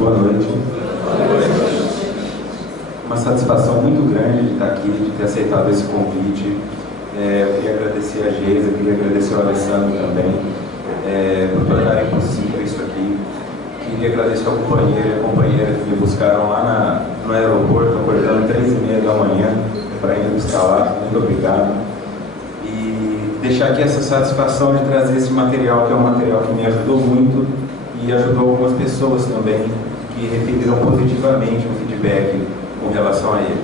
Boa noite. Uma satisfação muito grande de estar aqui, de ter aceitado esse convite. Eu queria agradecer a Geisa, eu queria agradecer ao Alessandro também, por tornarem possível isso aqui. Queria agradecer ao companheiro e a companheira que me buscaram lá no aeroporto, acordando 3h30 da manhã, para ir buscar lá. Muito obrigado. E deixar aqui essa satisfação de trazer esse material, que é um material que me ajudou muito e ajudou algumas pessoas também, que referiram positivamente o feedback com relação a ele.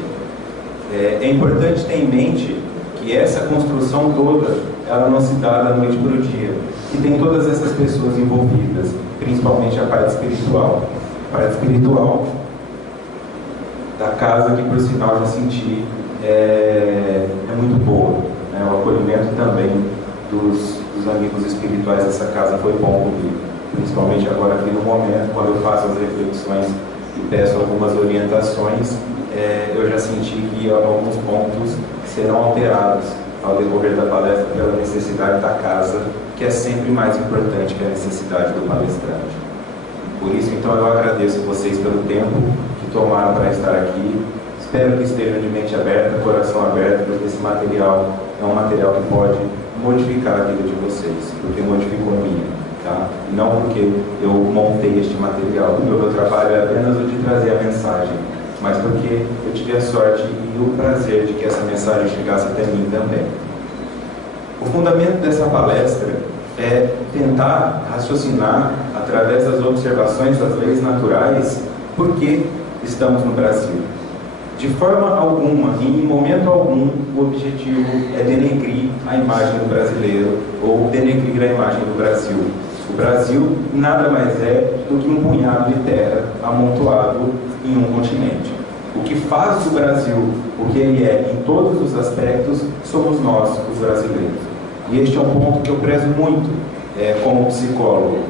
É importante ter em mente que essa construção toda, ela não se dá da noite para o dia, que tem todas essas pessoas envolvidas, principalmente a parte espiritual. A parte espiritual da casa, que por sinal já senti, é muito boa, né? O acolhimento também dos amigos espirituais dessa casa foi bom comigo, principalmente agora aqui no momento, quando eu faço as reflexões e peço algumas orientações, eu já senti que alguns pontos serão alterados ao decorrer da palestra pela necessidade da casa, que é sempre mais importante que a necessidade do palestrante. Por isso, então, eu agradeço vocês pelo tempo que tomaram para estar aqui. Espero que estejam de mente aberta, coração aberto, porque esse material é um material que pode modificar a vida de vocês, porque modificou a minha, tá? Não porque eu montei este material, porque o meu trabalho é apenas o de trazer a mensagem, mas porque eu tive a sorte e o prazer de que essa mensagem chegasse até mim também. O fundamento dessa palestra é tentar raciocinar, através das observações das leis naturais, por que estamos no Brasil. De forma alguma, em momento algum, o objetivo é denegrir a imagem do brasileiro ou denegrir a imagem do Brasil. O Brasil nada mais é do que um punhado de terra amontoado em um continente. O que faz do Brasil o que ele é em todos os aspectos somos nós, os brasileiros. E este é um ponto que eu prezo muito como psicólogo.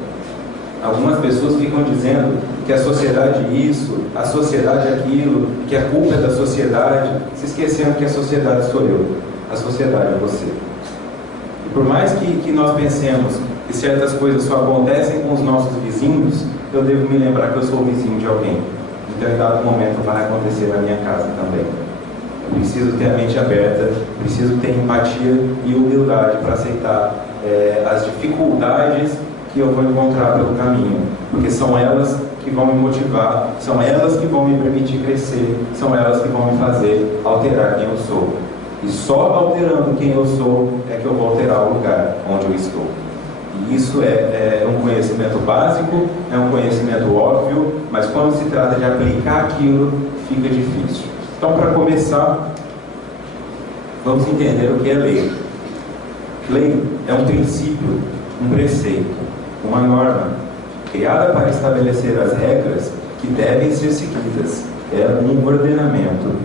Algumas pessoas ficam dizendo que a sociedade isso, a sociedade aquilo, que a culpa é da sociedade, se esquecendo que a sociedade sou eu, a sociedade é você. E por mais que nós pensemos que certas coisas só acontecem com os nossos vizinhos, eu devo me lembrar que eu sou vizinho de alguém. Então, em dado momento, vai acontecer na minha casa também. Eu preciso ter a mente aberta, preciso ter empatia e humildade para aceitar as dificuldades que eu vou encontrar pelo caminho, porque são elas que vão me motivar, são elas que vão me permitir crescer, são elas que vão me fazer alterar quem eu sou. E só alterando quem eu sou é que eu vou alterar o lugar onde eu estou. E isso é um conhecimento básico, é um conhecimento óbvio, mas quando se trata de aplicar aquilo, fica difícil. Então, para começar, vamos entender o que é lei. Lei é um princípio, um preceito, uma norma, criada para estabelecer as regras que devem ser seguidas. É um ordenamento.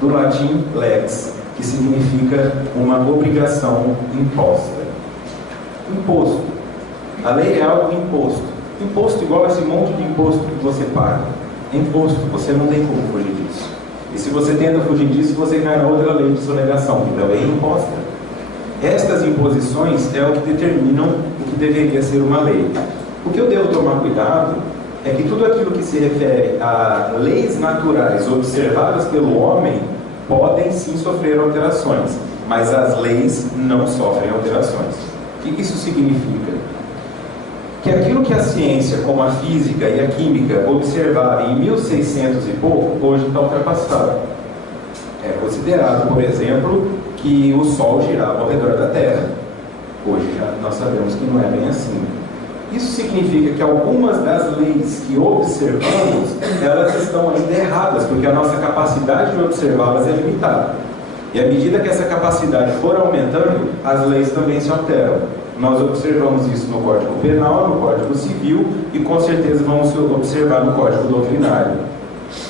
Do latim lex, que significa uma obrigação imposta. Imposto. A lei é algo imposto. Imposto igual a esse monte de imposto que você paga. É imposto, você não tem como fugir disso. E se você tenta fugir disso, você cai na outra lei de sonegação, que também é imposta. Estas imposições é o que determinam o que deveria ser uma lei. O que eu devo tomar cuidado é que tudo aquilo que se refere a leis naturais observadas pelo homem podem sim sofrer alterações, mas as leis não sofrem alterações. O que isso significa? Que aquilo que a ciência, como a física e a química, observaram em 1600 e pouco, hoje está ultrapassado. É considerado, por exemplo, que o Sol girava ao redor da Terra. Hoje já nós sabemos que não é bem assim. Isso significa que algumas das leis que observamos, elas estão ainda erradas, porque a nossa capacidade de observá-las é limitada. E à medida que essa capacidade for aumentando, as leis também se alteram. Nós observamos isso no Código Penal, no Código Civil e com certeza vamos observar no Código Doutrinário.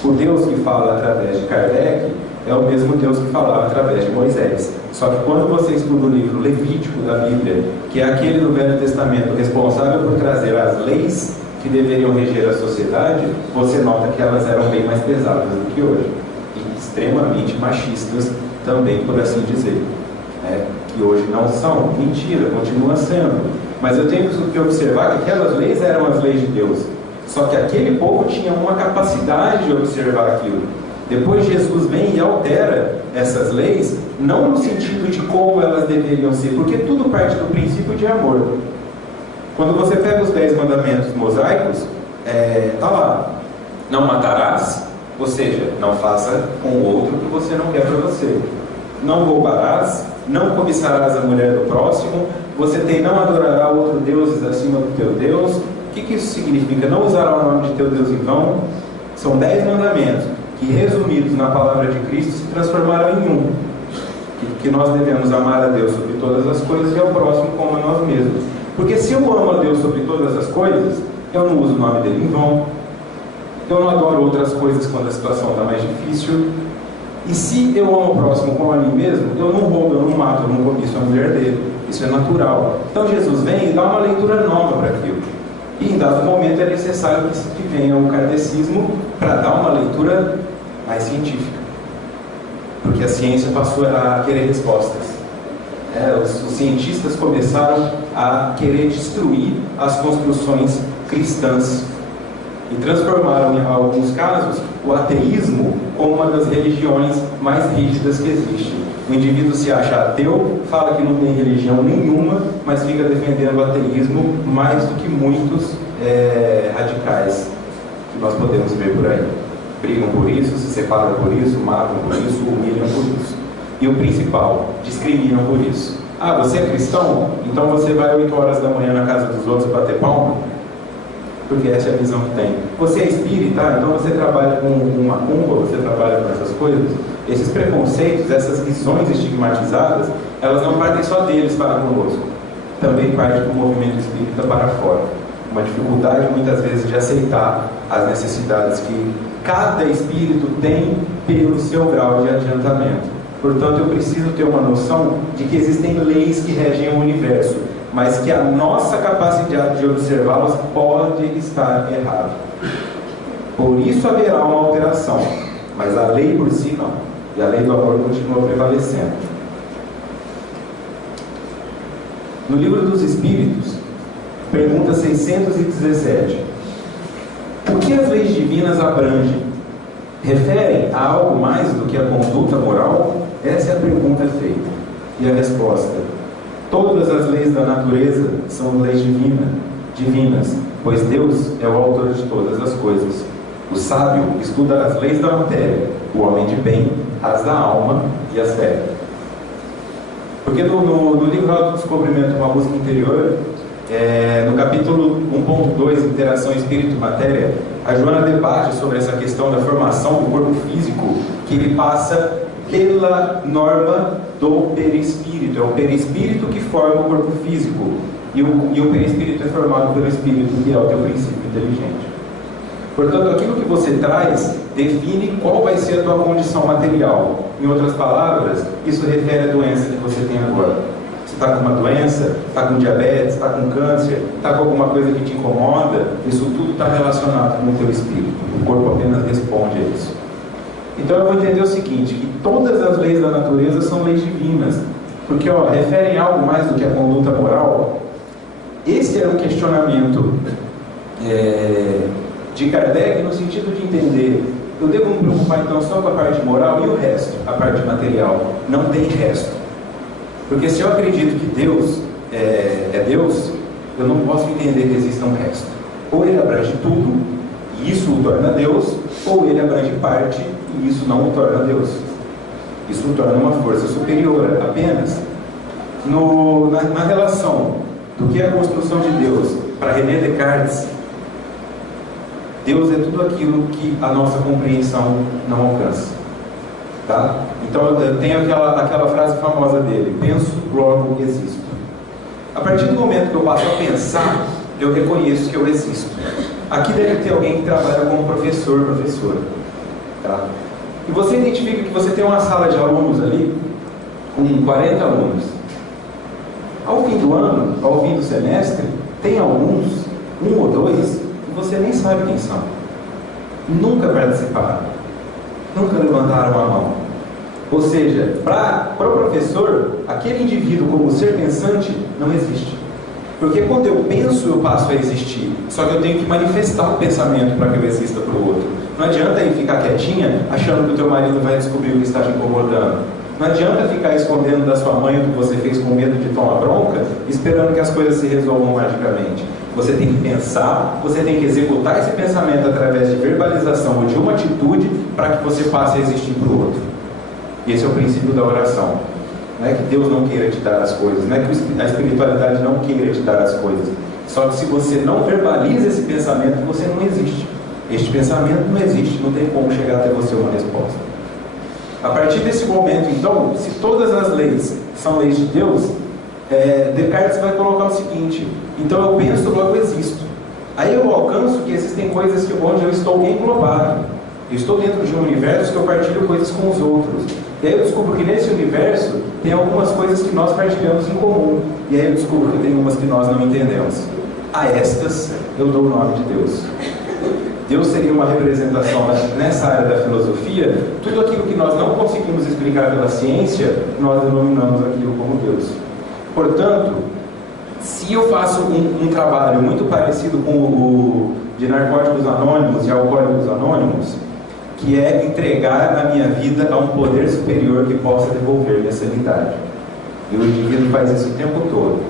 O Deus que fala através de Kardec é o mesmo Deus que falava através de Moisés. Só que quando você estuda o livro Levítico da Bíblia, que é aquele do Velho Testamento responsável por trazer as leis que deveriam reger a sociedade, você nota que elas eram bem mais pesadas do que hoje. E extremamente machistas também, por assim dizer. Que hoje não são. Mentira, continua sendo. Mas eu tenho que observar que aquelas leis eram as leis de Deus. Só que aquele povo tinha uma capacidade de observar aquilo. Depois Jesus vem e altera essas leis, não no sentido de como elas deveriam ser, porque tudo parte do princípio de amor. Quando você pega os 10 mandamentos mosaicos, está lá: não matarás, ou seja, não faça com o outro o que você não quer para você. Não roubarás, não cobiçarás a mulher do próximo, você tem: não adorará outro deuses acima do teu Deus. O que isso significa? Não usará o nome de teu Deus em vão. São 10 mandamentos que, resumidos na palavra de Cristo, se transformaram em um: que nós devemos amar a Deus sobre todas as coisas e ao próximo como a nós mesmos. Porque se eu amo a Deus sobre todas as coisas, eu não uso o nome dele em vão, eu não adoro outras coisas quando a situação está mais difícil, e se eu amo o próximo como a mim mesmo, eu não roubo, eu não mato, eu não cobiço a mulher dele. Isso é natural. Então Jesus vem e dá uma leitura nova para aquilo. E em dado momento é necessário que venha o kardecismo para dar uma leitura mais científica, porque a ciência passou a querer respostas. Os cientistas começaram a querer destruir as construções cristãs e transformaram, em alguns casos, o ateísmo como uma das religiões mais rígidas que existe. O indivíduo se acha ateu, fala que não tem religião nenhuma, mas fica defendendo o ateísmo mais do que muitos radicais que nós podemos ver por aí. Brigam por isso, se separam por isso, matam por isso, humilham por isso. E o principal, discriminam por isso. Ah, você é cristão? Então você vai 8 horas da manhã na casa dos outros bater palma? Porque essa é a visão que tem. Você é espírita? Então você trabalha com macumba, você trabalha com essas coisas? Esses preconceitos, essas visões estigmatizadas, elas não partem só deles para conosco. Também parte do movimento espírita para fora. Uma dificuldade muitas vezes de aceitar as necessidades que cada espírito tem pelo seu grau de adiantamento. Portanto, eu preciso ter uma noção de que existem leis que regem o universo, mas que a nossa capacidade de observá-las pode estar errada. Por isso haverá uma alteração, mas a lei por si não. E a lei do amor continua prevalecendo. No Livro dos Espíritos, pergunta 617. O que as leis divinas abrangem? Referem a algo mais do que a conduta moral? Essa é a pergunta feita. E a resposta: todas as leis da natureza são leis divinas, pois Deus é o autor de todas as coisas. O sábio estuda as leis da matéria, o homem de bem as da alma e as fere. Porque no livro Autodescobrimento, uma música interior, no capítulo 1.2, Interação Espírito e Matéria, a Joana debate sobre essa questão da formação do corpo físico, que ele passa pela norma do perispírito. É o perispírito que forma o corpo físico, e o perispírito é formado pelo espírito, que é o teu princípio inteligente. Portanto, aquilo que você traz define qual vai ser a tua condição material. Em outras palavras, isso refere à doença que você tem agora. Você está com uma doença, está com diabetes, está com câncer, está com alguma coisa que te incomoda, isso tudo está relacionado com o teu espírito. O corpo apenas responde a isso. Então eu vou entender o seguinte, que todas as leis da natureza são leis divinas, porque referem a algo mais do que a conduta moral. Esse era o questionamento de Kardec, no sentido de entender: eu devo me preocupar então só com a parte moral e o resto, a parte material? Não tem resto. Porque se eu acredito que Deus é Deus, eu não posso entender que exista um resto. Ou ele abrange tudo, e isso o torna Deus, ou ele abrange parte, e isso não o torna Deus. Isso o torna uma força superior apenas. Na relação do que é a construção de Deus, para René Descartes, Deus é tudo aquilo que a nossa compreensão não alcança. Tá? Então eu tenho aquela frase famosa dele: penso, logo existo. A partir do momento que eu passo a pensar, eu reconheço que eu existo. Aqui deve ter alguém que trabalha como professora. Tá? E você identifica que você tem uma sala de alunos ali, com 40 alunos. Ao fim do ano, ao fim do semestre, tem alguns, 1 ou 2, que você nem sabe quem são. Nunca participaram. Nunca levantaram a mão. Ou seja, para o professor, aquele indivíduo como ser pensante não existe. Porque quando eu penso, eu passo a existir. Só que eu tenho que manifestar o pensamento para que eu exista para o outro. Não adianta aí ficar quietinha, achando que o teu marido vai descobrir o que está te incomodando. Não adianta ficar escondendo da sua mãe o que você fez com medo de tomar bronca, esperando que as coisas se resolvam magicamente. Você tem que pensar, você tem que executar esse pensamento através de verbalização ou de uma atitude para que você passe a existir para o outro. Esse é o princípio da oração. Não é que Deus não queira te dar as coisas, não é que a espiritualidade não queira te dar as coisas. Só que se você não verbaliza esse pensamento, você não existe. Este pensamento não existe, não tem como chegar até você uma resposta. A partir desse momento, então, se todas as leis são leis de Deus, Descartes vai colocar o seguinte: então eu penso, logo existo. Aí eu alcanço que existem coisas onde eu estou englobado. Eu estou dentro de um universo que eu partilho coisas com os outros. E aí eu descubro que nesse universo tem algumas coisas que nós partilhamos em comum. E aí eu descubro que tem umas que nós não entendemos. A estas eu dou o nome de Deus. Deus seria uma representação nessa área da filosofia. Tudo aquilo que nós não conseguimos explicar pela ciência, nós denominamos aquilo como Deus. Portanto, se eu faço um trabalho muito parecido com o de Narcóticos Anônimos e Alcoólicos Anônimos, que é entregar a minha vida a um poder superior que possa devolver-me a sanidade. E o indivíduo faz isso o tempo todo.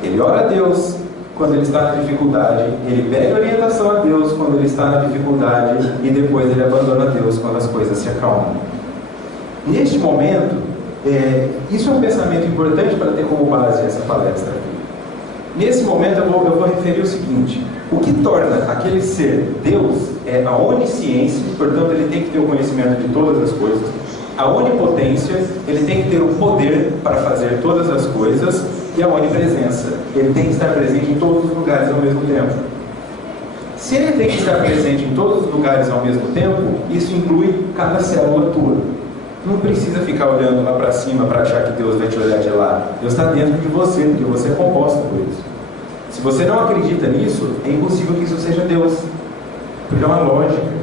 Ele ora a Deus quando ele está na dificuldade, ele pede orientação a Deus quando ele está na dificuldade e depois ele abandona Deus quando as coisas se acalmam. Neste momento, isso é um pensamento importante para ter como base essa palestra aqui. Nesse momento eu vou referir o seguinte: o que torna aquele ser Deus é a onisciência, portanto ele tem que ter o conhecimento de todas as coisas. A onipotência, ele tem que ter o poder para fazer todas as coisas. E a onipresença, ele tem que estar presente em todos os lugares ao mesmo tempo. Se ele tem que estar presente em todos os lugares ao mesmo tempo, isso inclui cada célula tua. Não precisa ficar olhando lá para cima para achar que Deus vai te olhar de lá. Deus está dentro de você, porque você é composto por isso. Se você não acredita nisso, é impossível que isso seja Deus, porque é uma lógica.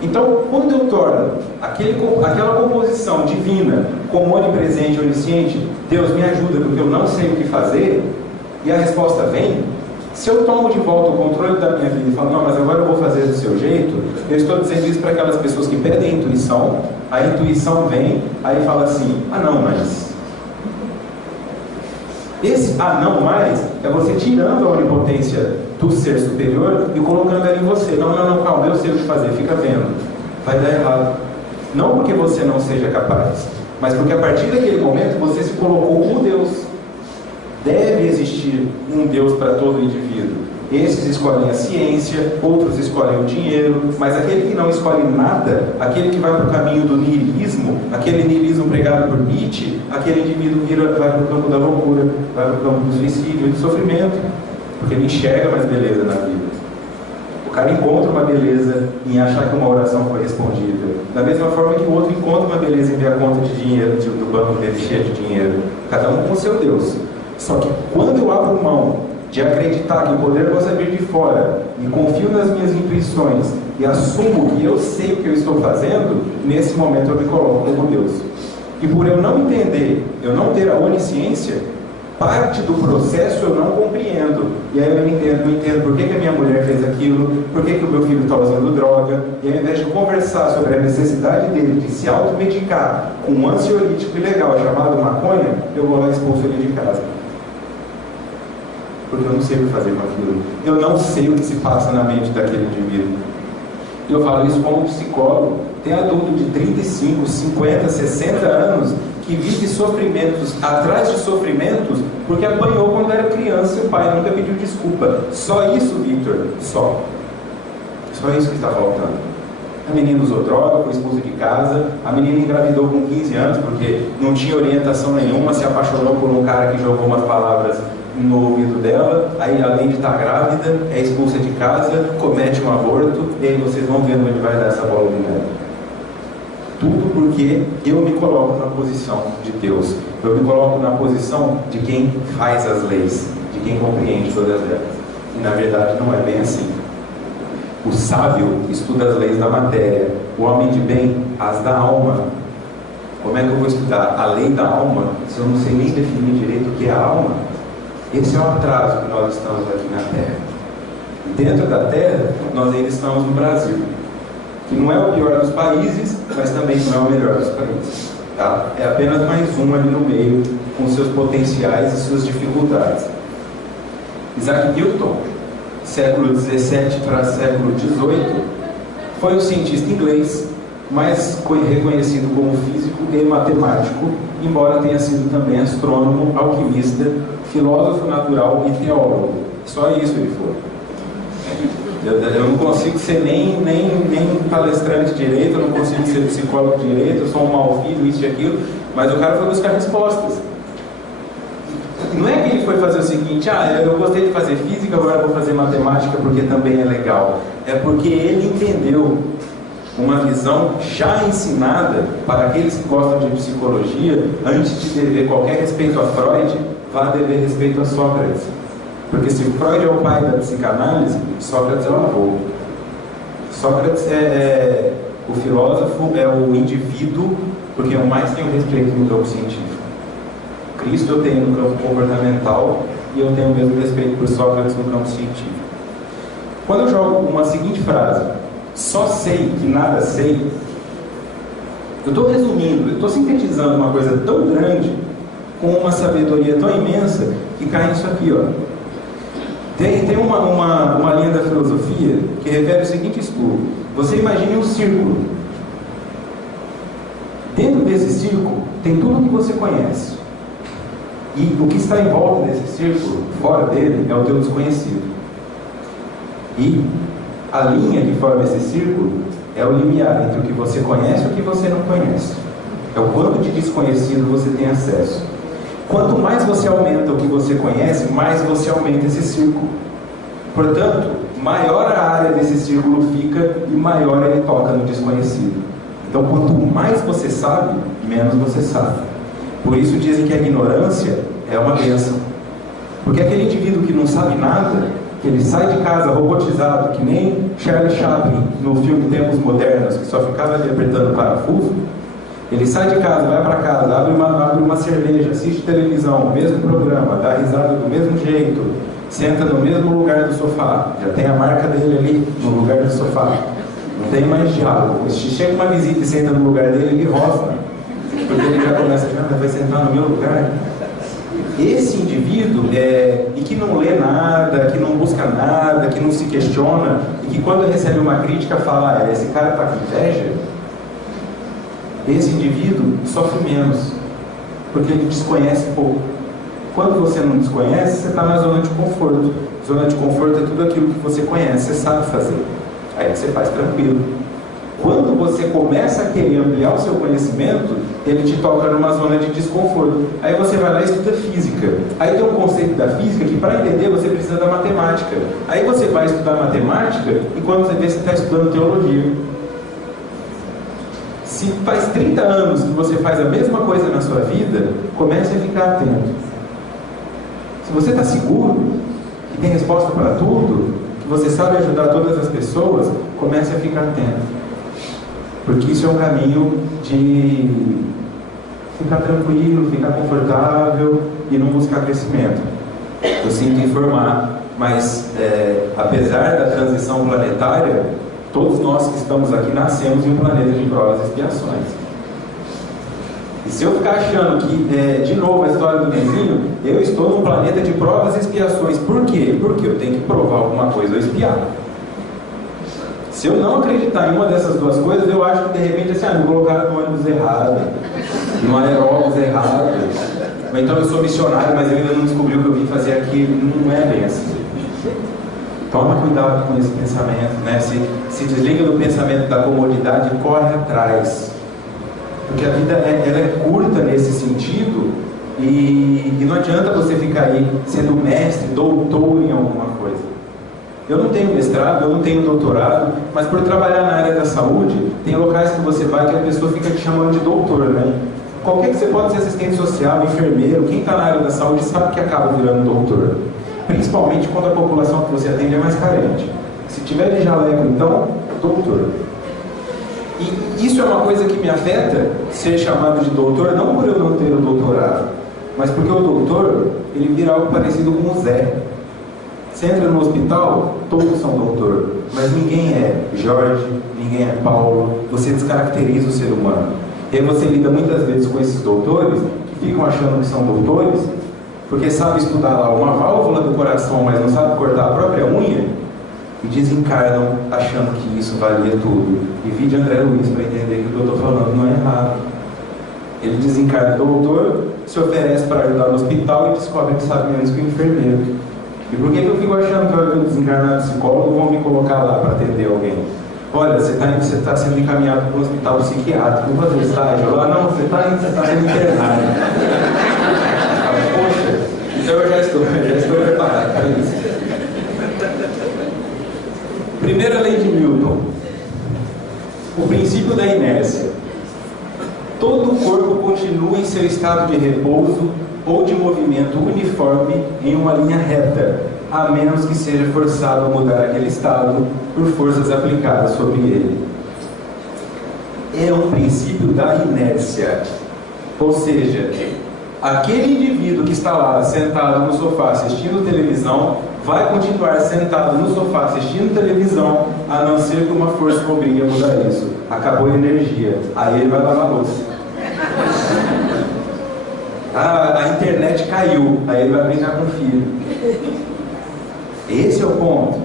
Então, quando eu torno aquela composição divina como onipresente e onisciente, Deus me ajuda porque eu não sei o que fazer, e a resposta vem. Se eu tomo de volta o controle da minha vida e falo, não, mas agora eu vou fazer do seu jeito, eu estou dizendo isso para aquelas pessoas que pedem a intuição vem, aí fala assim, não, mas... Esse não mais é você tirando a onipotência do ser superior e colocando ela em você. Não, calma, eu sei o que fazer, fica vendo. Vai dar errado. Não porque você não seja capaz, mas porque a partir daquele momento você se colocou como Deus. Deve existir um Deus para todo indivíduo. Esses escolhem a ciência, outros escolhem o dinheiro, mas aquele que não escolhe nada, aquele que vai para o caminho do niilismo, aquele niilismo pregado por Nietzsche, aquele indivíduo vai para o campo da loucura, vai para o campo do suicídio e do sofrimento, porque ele enxerga mais beleza na vida. O cara encontra uma beleza em achar que uma oração foi respondida, da mesma forma que o outro encontra uma beleza em ver a conta de dinheiro do banco dele cheia de dinheiro, cada um com o seu Deus. Só que quando eu abro mão de acreditar que o poder possa vir de fora, e confio nas minhas intuições, e assumo que eu sei o que eu estou fazendo, nesse momento eu me coloco como Deus. E por eu não entender, eu não ter a onisciência, parte do processo eu não compreendo. E aí eu não entendo por que a minha mulher fez aquilo, por que o meu filho está usando droga, e ao invés de conversar sobre a necessidade dele de se automedicar com um ansiolítico ilegal chamado maconha, eu vou lá e expulso ele de casa. Porque eu não sei o que fazer com aquilo. Eu não sei o que se passa na mente daquele indivíduo. Eu falo isso como psicólogo. Tem adulto de 35, 50, 60 anos que vive sofrimentos atrás de sofrimentos porque apanhou quando era criança e o pai nunca pediu desculpa. Só isso, Victor. Só isso que está faltando. A menina usou droga, foi expulsa de casa. A menina engravidou com 15 anos porque não tinha orientação nenhuma, se apaixonou por um cara que jogou umas palavras no ouvido dela, aí além de estar grávida, é expulsa de casa, comete um aborto, e aí vocês vão vendo onde vai dar essa bola de neve. Tudo porque eu me coloco na posição de Deus. Eu me coloco na posição de quem faz as leis, de quem compreende todas elas. E na verdade não é bem assim. O sábio estuda as leis da matéria, o homem de bem as da alma. Como é que eu vou estudar a lei da alma se eu não sei nem definir direito o que é a alma? Esse é o atraso que nós estamos aqui na Terra. E dentro da Terra, nós ainda estamos no Brasil, que não é o pior dos países, mas também não é o melhor dos países. Tá? É apenas mais um ali no meio, com seus potenciais e suas dificuldades. Isaac Newton, século XVII para século XVIII, foi um cientista inglês, mais reconhecido como físico e matemático, embora tenha sido também astrônomo, alquimista, filósofo natural e teólogo. Só isso ele foi. Eu não consigo ser nem palestrante de direito, eu não consigo ser psicólogo de direito, eu sou um mau filho, isso e aquilo, mas o cara foi buscar respostas. Não é que ele foi fazer o seguinte: eu gostei de fazer física, agora vou fazer matemática porque também é legal. É porque ele entendeu uma visão já ensinada para aqueles que gostam de psicologia. Antes de dever qualquer respeito a Freud, vá dever respeito a Sócrates. Porque se Freud é o pai da psicanálise, Sócrates é o avô. Sócrates é o filósofo, é o indivíduo, porque eu mais tenho respeito no campo científico. Cristo eu tenho no campo comportamental e eu tenho o mesmo respeito por Sócrates no campo científico. Quando eu jogo uma seguinte frase: só sei que nada sei, eu estou resumindo, eu estou sintetizando uma coisa tão grande com uma sabedoria tão imensa que cai nisso aqui, ó. Tem uma linha da filosofia que refere o seguinte estudo: você imagine um círculo. Dentro desse círculo tem tudo o que você conhece. E o que está em volta desse círculo, fora dele, é o teu desconhecido. E a linha que forma esse círculo é o limiar entre o que você conhece e o que você não conhece. É o quanto de desconhecido você tem acesso. Quanto mais você aumenta o que você conhece, mais você aumenta esse círculo. Portanto, maior a área desse círculo fica e maior ele toca no desconhecido. Então, quanto mais você sabe, menos você sabe. Por isso dizem que a ignorância é uma bênção. Porque aquele indivíduo que não sabe nada, que ele sai de casa robotizado, que nem Charlie Chaplin no filme Tempos Modernos, que só ficava ali apertando parafuso, ele sai de casa, vai para casa, abre uma cerveja, assiste televisão, o mesmo programa, dá risada do mesmo jeito, senta no mesmo lugar do sofá, já tem a marca dele ali no lugar do sofá, não tem mais diálogo. Se chega uma visita e senta no lugar dele, ele rosna, porque ele já começa a dizer: vai sentar no meu lugar. Esse indivíduo, e que não lê nada, que não busca nada, que não se questiona, e que quando recebe uma crítica fala: esse cara está com inveja, esse indivíduo sofre menos, porque ele desconhece pouco. Quando você não desconhece, você está na zona de conforto. Zona de conforto é tudo aquilo que você conhece, você sabe fazer. Aí você faz tranquilo. Quando você começa a querer ampliar o seu conhecimento, ele te toca numa zona de desconforto. Aí você vai lá e estuda física. Aí tem um conceito da física que, para entender, você precisa da matemática. Aí você vai estudar matemática e quando você vê, você está estudando teologia. Se faz 30 anos que você faz a mesma coisa na sua vida, comece a ficar atento. Se você está seguro, que tem resposta para tudo, que você sabe ajudar todas as pessoas, comece a ficar atento. Porque isso é um caminho de ficar tranquilo, ficar confortável e não buscar crescimento. Eu sinto informar, mas apesar da transição planetária, todos nós que estamos aqui nascemos em um planeta de provas e expiações. E se eu ficar achando que, de novo, a história do vizinho, eu estou num planeta de provas e expiações. Por quê? Porque eu tenho que provar alguma coisa ou expiar. Se eu não acreditar em uma dessas duas coisas, eu acho que de repente assim, me colocaram no ônibus errado, no aeróbus errado. Ou então eu sou missionário, mas eu ainda não descobri o que eu vim fazer aqui. Não é bem assim. Toma cuidado com esse pensamento, né? Se desliga do pensamento da comodidade e corre atrás. Porque a vida ela é curta nesse sentido e não adianta você ficar aí sendo mestre, doutor em alguma coisa. Eu não tenho mestrado, eu não tenho doutorado, mas por trabalhar na área da saúde, tem locais que você vai que a pessoa fica te chamando de doutor, né? Qualquer que você pode ser assistente social, enfermeiro, quem está na área da saúde sabe que acaba virando doutor. Principalmente quando a população que você atende é mais carente. Se tiver de jaleco, então, doutor. E isso é uma coisa que me afeta, ser chamado de doutor, não por eu não ter o doutorado, mas porque o doutor, ele vira algo parecido com o Zé. Você entra no hospital, todos são doutor, mas ninguém é Jorge, ninguém é Paulo, você descaracteriza o ser humano. E aí você lida muitas vezes com esses doutores, que ficam achando que são doutores, porque sabe estudar lá uma válvula do coração, mas não sabe cortar a própria unha, e desencarnam achando que isso valia tudo. E vide André Luiz para entender que o que eu estou falando não é errado. Ele desencarna doutor, se oferece para ajudar no hospital e descobre que sabe menos que o enfermeiro. E por que eu fico achando que eu desencarnar psicólogo vão me colocar lá para atender alguém? Olha, você está sendo encaminhado para um hospital psiquiátrico, vou fazer estágio lá. Não, você está sendo internado. Poxa, então eu já estou preparado para isso. Primeira lei de Newton. O princípio da inércia. Todo o corpo continua em seu estado de repouso ou de movimento uniforme em uma linha reta, a menos que seja forçado a mudar aquele estado por forças aplicadas sobre ele. É um princípio da inércia. Ou seja, aquele indivíduo que está lá sentado no sofá assistindo televisão vai continuar sentado no sofá assistindo televisão, a não ser que uma força o obrigue a mudar isso. Acabou a energia, aí ele vai lavar a louça. A internet caiu, aí ele vai brincar com o filho. Esse é o ponto,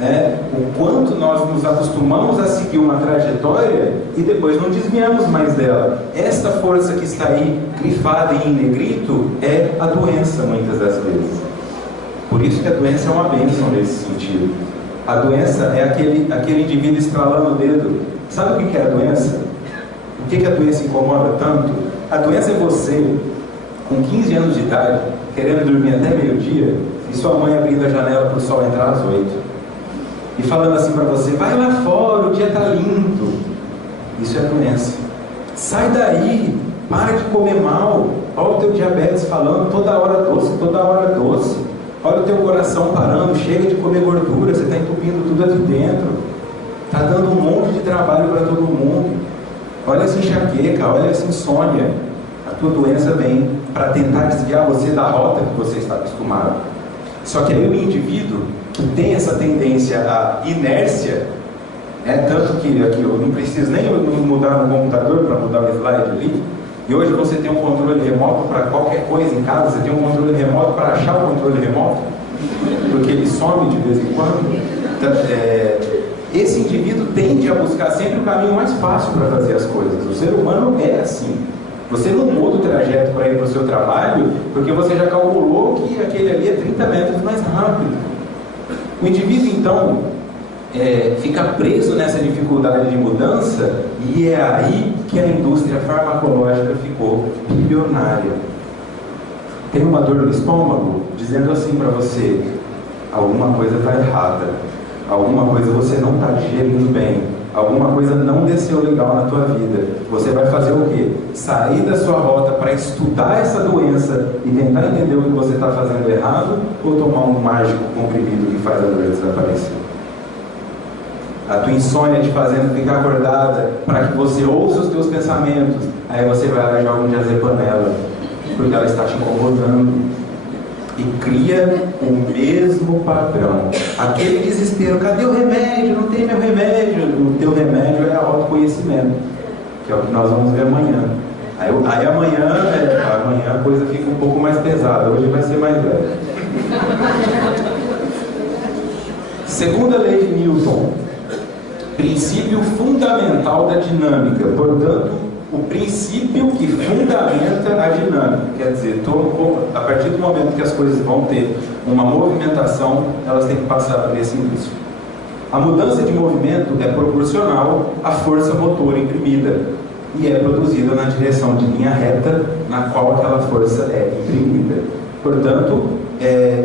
né? O quanto nós nos acostumamos a seguir uma trajetória e depois não desviamos mais dela. Esta força que está aí grifada em negrito é a doença, muitas das vezes. Por isso que a doença é uma bênção nesse sentido. A doença é aquele indivíduo estralando o dedo. Sabe o que é a doença? O que a doença incomoda tanto? A doença é você, com 15 anos de idade, querendo dormir até meio-dia, e sua mãe abrindo a janela para o sol entrar às 8. E falando assim para você, vai lá fora, o dia está lindo. Isso é doença. Sai daí, para de comer mal. Olha o teu diabetes falando, toda hora doce, toda hora doce. Olha o teu coração parando, chega de comer gordura, você está entupindo tudo aqui dentro. Está dando um monte de trabalho para todo mundo. Olha essa enxaqueca, olha essa insônia. A tua doença vem para tentar desviar você da rota que você está acostumado. Só que aí o indivíduo que tem essa tendência à inércia, tanto que aqui eu não preciso nem mudar no computador para mudar o slide ali, e hoje você tem um controle remoto para qualquer coisa em casa, você tem um controle remoto para achar o controle remoto, porque ele some de vez em quando. Então, esse indivíduo tende a buscar sempre o caminho mais fácil para fazer as coisas. O ser humano é assim. Você não muda o trajeto para ir para o seu trabalho porque você já calculou que aquele ali é 30 metros mais rápido. O indivíduo, então, fica preso nessa dificuldade de mudança, e é aí que a indústria farmacológica ficou bilionária. Tem uma dor no estômago dizendo assim para você: alguma coisa está errada, alguma coisa você não está digerindo bem, alguma coisa não desceu legal na tua vida. Você vai fazer o quê? Sair da sua rota para estudar essa doença e tentar entender o que você está fazendo errado, ou tomar um mágico comprimido que faz a dor desaparecer? A tua insônia te fazendo ficar acordada para que você ouça os teus pensamentos, aí você vai lá e joga um diazepam nela, porque ela está te incomodando. E cria o mesmo padrão. Aquele desespero: cadê o remédio? Não tem meu remédio. O teu remédio é autoconhecimento, que é o que nós vamos ver amanhã. Aí amanhã a coisa fica um pouco mais pesada, hoje vai ser mais leve. Segunda lei de Newton, princípio fundamental da dinâmica. Portanto, o princípio que fundamenta a dinâmica. Quer dizer, a partir do momento que as coisas vão ter uma movimentação, elas têm que passar por esse início. A mudança de movimento é proporcional à força motora imprimida e é produzida na direção de linha reta na qual aquela força é imprimida. Portanto,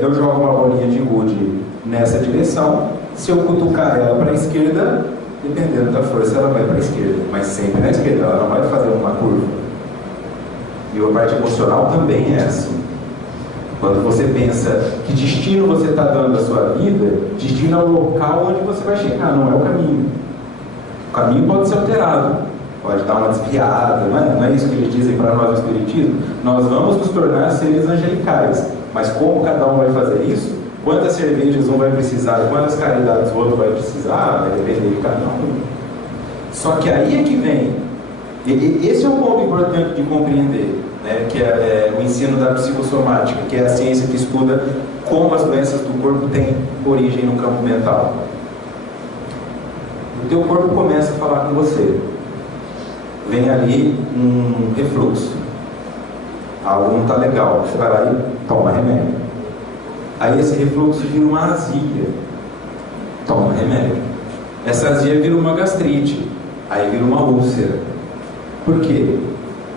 eu jogo uma bolinha de gude nessa direção. Se eu cutucar ela para a esquerda, dependendo da força, ela vai para a esquerda, mas sempre na esquerda, ela não vai fazer uma curva. E a parte emocional também é assim. Quando você pensa que destino você está dando à sua vida, destino é o local onde você vai chegar, não é o caminho. O caminho pode ser alterado, pode dar uma desviada, não é isso que eles dizem para nós no Espiritismo? Nós vamos nos tornar seres angelicais, mas como cada um vai fazer isso? Quantas cervejas um vai precisar, quantas caridades o outro vai precisar, vai depender de cada um. Só que aí é que vem, esse é um ponto importante de compreender, né, que é o ensino da psicossomática, que é a ciência que estuda como as doenças do corpo têm origem no campo mental. O teu corpo começa a falar com você. Vem ali um refluxo. Algo não está legal. Você vai lá e toma remédio. Aí esse refluxo vira uma azia. Toma remédio. Essa azia vira uma gastrite. Aí vira uma úlcera. Por quê?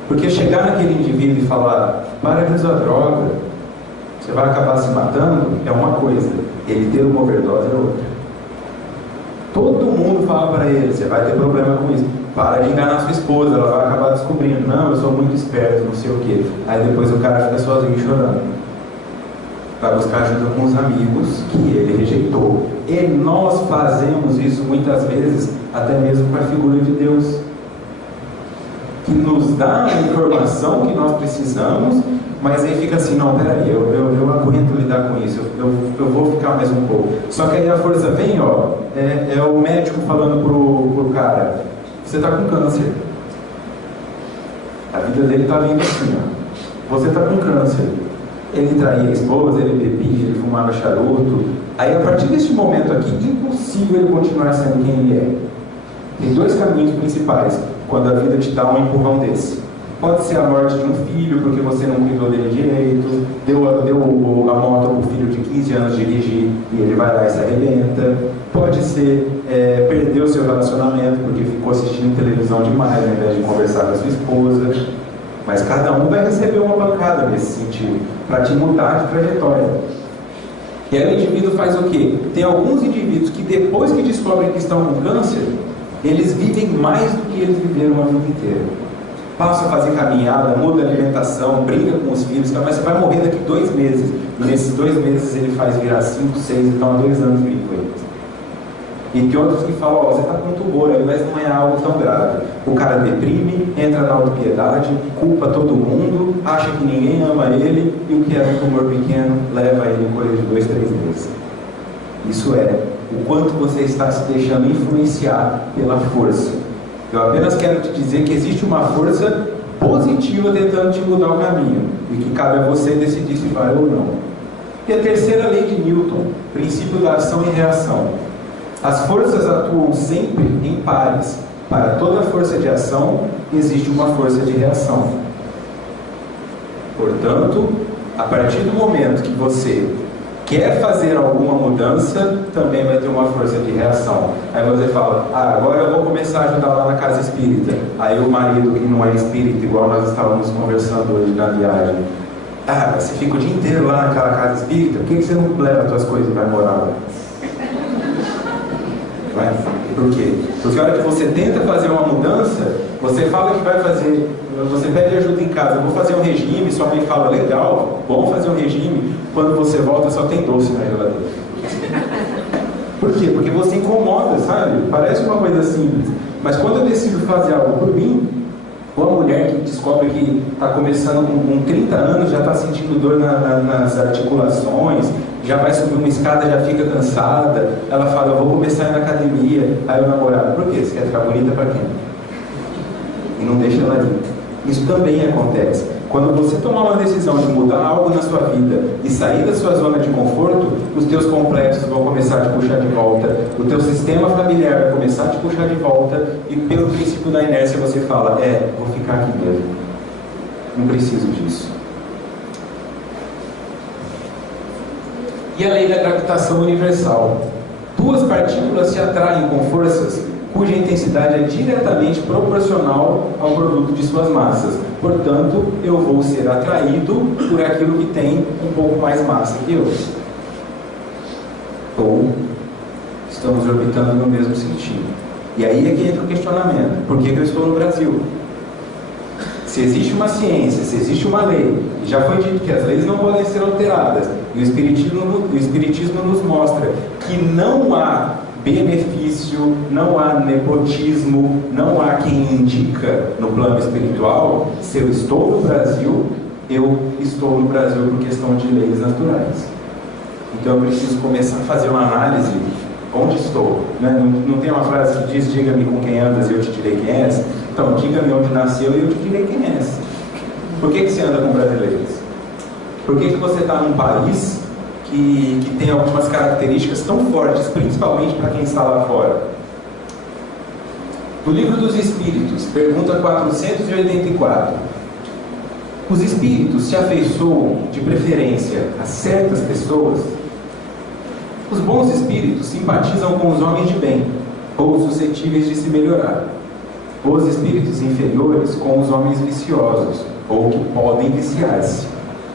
Porque chegar naquele indivíduo e falar, para de usar droga, você vai acabar se matando, é uma coisa. Ele ter uma overdose é outra. Todo mundo fala para ele, você vai ter problema com isso. Para de enganar sua esposa, ela vai acabar descobrindo. Não, eu sou muito esperto, não sei o quê. Aí depois o cara fica sozinho chorando. Vai buscar ajuda com os amigos que ele rejeitou. E nós fazemos isso muitas vezes, até mesmo com a figura de Deus, que nos dá a informação que nós precisamos, mas aí fica assim, não, peraí, eu aguento lidar com isso, eu vou ficar mais um pouco. Só que aí a força vem, ó, é o médico falando pro cara, você está com câncer. A vida dele está vindo assim, ó. Você está com câncer. Ele traía a esposa, ele bebia, ele fumava charuto. Aí a partir deste momento aqui, impossível ele continuar sendo quem ele é. Tem dois caminhos principais quando a vida te dá um empurrão desse. Pode ser a morte de um filho, porque você não cuidou dele direito, deu a moto para o filho de 15 anos dirigir e ele vai lá e se arrebenta. Pode ser perder o seu relacionamento, porque ficou assistindo televisão demais, ao invés de conversar com a sua esposa. Mas cada um vai receber uma pancada nesse sentido, para te mudar de trajetória. E aí o indivíduo faz o quê? Tem alguns indivíduos que depois que descobrem que estão com câncer, eles vivem mais do que eles viveram a vida inteira. Passa a fazer caminhada, muda a alimentação, briga com os filhos, mas você vai morrer daqui 2 meses. E nesses 2 meses ele faz virar 5, 6, então há 2 anos vivo aí. E tem outros que falam, ó, você está com tumor aí, mas não é algo tão grave. O cara deprime, entra na autopiedade, culpa todo mundo, acha que ninguém ama ele, e o que era um tumor pequeno leva ele em coisa de 2, 3 meses. Isso é o quanto você está se deixando influenciar pela força. Eu apenas quero te dizer que existe uma força positiva tentando te mudar o caminho, e que cabe a você decidir se vai ou não. E a terceira lei de Newton, princípio da ação e reação. As forças atuam sempre em pares. Para toda força de ação, existe uma força de reação. Portanto, a partir do momento que você quer fazer alguma mudança, também vai ter uma força de reação. Aí você fala, agora eu vou começar a ajudar lá na casa espírita. Aí o marido, que não é espírita, igual nós estávamos conversando hoje na viagem, você fica o dia inteiro lá naquela casa espírita, por que você não leva as suas coisas e vai morar lá? Por quê? Porque a hora que você tenta fazer uma mudança, você fala que vai fazer, você pede ajuda em casa, eu vou fazer um regime, sua mãe fala, legal, bom fazer um regime, quando você volta só tem doce na geladeira. Por quê? Porque você incomoda, sabe? Parece uma coisa simples, mas quando eu decido fazer algo por mim, ou a mulher que descobre que está começando com 30 anos, já está sentindo dor nas articulações, já vai subir uma escada, já fica cansada, ela fala, eu vou começar a ir na academia. Aí o namorado, por quê? Você quer ficar bonita para quem? E não deixa ela ir. Isso também acontece. Quando você tomar uma decisão de mudar algo na sua vida e sair da sua zona de conforto, os teus complexos vão começar a te puxar de volta, o teu sistema familiar vai começar a te puxar de volta, e pelo princípio da inércia você fala, vou ficar aqui mesmo, não preciso disso. E a lei da gravitação universal. 2 partículas se atraem com forças cuja intensidade é diretamente proporcional ao produto de suas massas. Portanto, eu vou ser atraído por aquilo que tem um pouco mais massa que eu. Ou estamos orbitando no mesmo sentido. E aí é que entra o questionamento. Por que eu estou no Brasil? Se existe uma ciência, se existe uma lei, e já foi dito que as leis não podem ser alteradas, e o Espiritismo nos mostra que não há benefício, não há nepotismo, não há quem indica no plano espiritual. Se eu estou no Brasil, eu estou no Brasil por questão de leis naturais. Então eu preciso começar a fazer uma análise. Onde estou? Não tem uma frase que diz: diga-me com quem andas e eu te direi quem és? Então, diga-me onde nasceu e eu te direi quem és. Por que você anda com brasileiros? Por que você está num país que tem algumas características tão fortes, principalmente para quem está lá fora? No Livro dos Espíritos, pergunta 484. Os espíritos se afeiçoam de preferência a certas pessoas? Os bons espíritos simpatizam com os homens de bem, ou suscetíveis de se melhorar. Os espíritos inferiores com os homens viciosos, ou que podem viciar-se.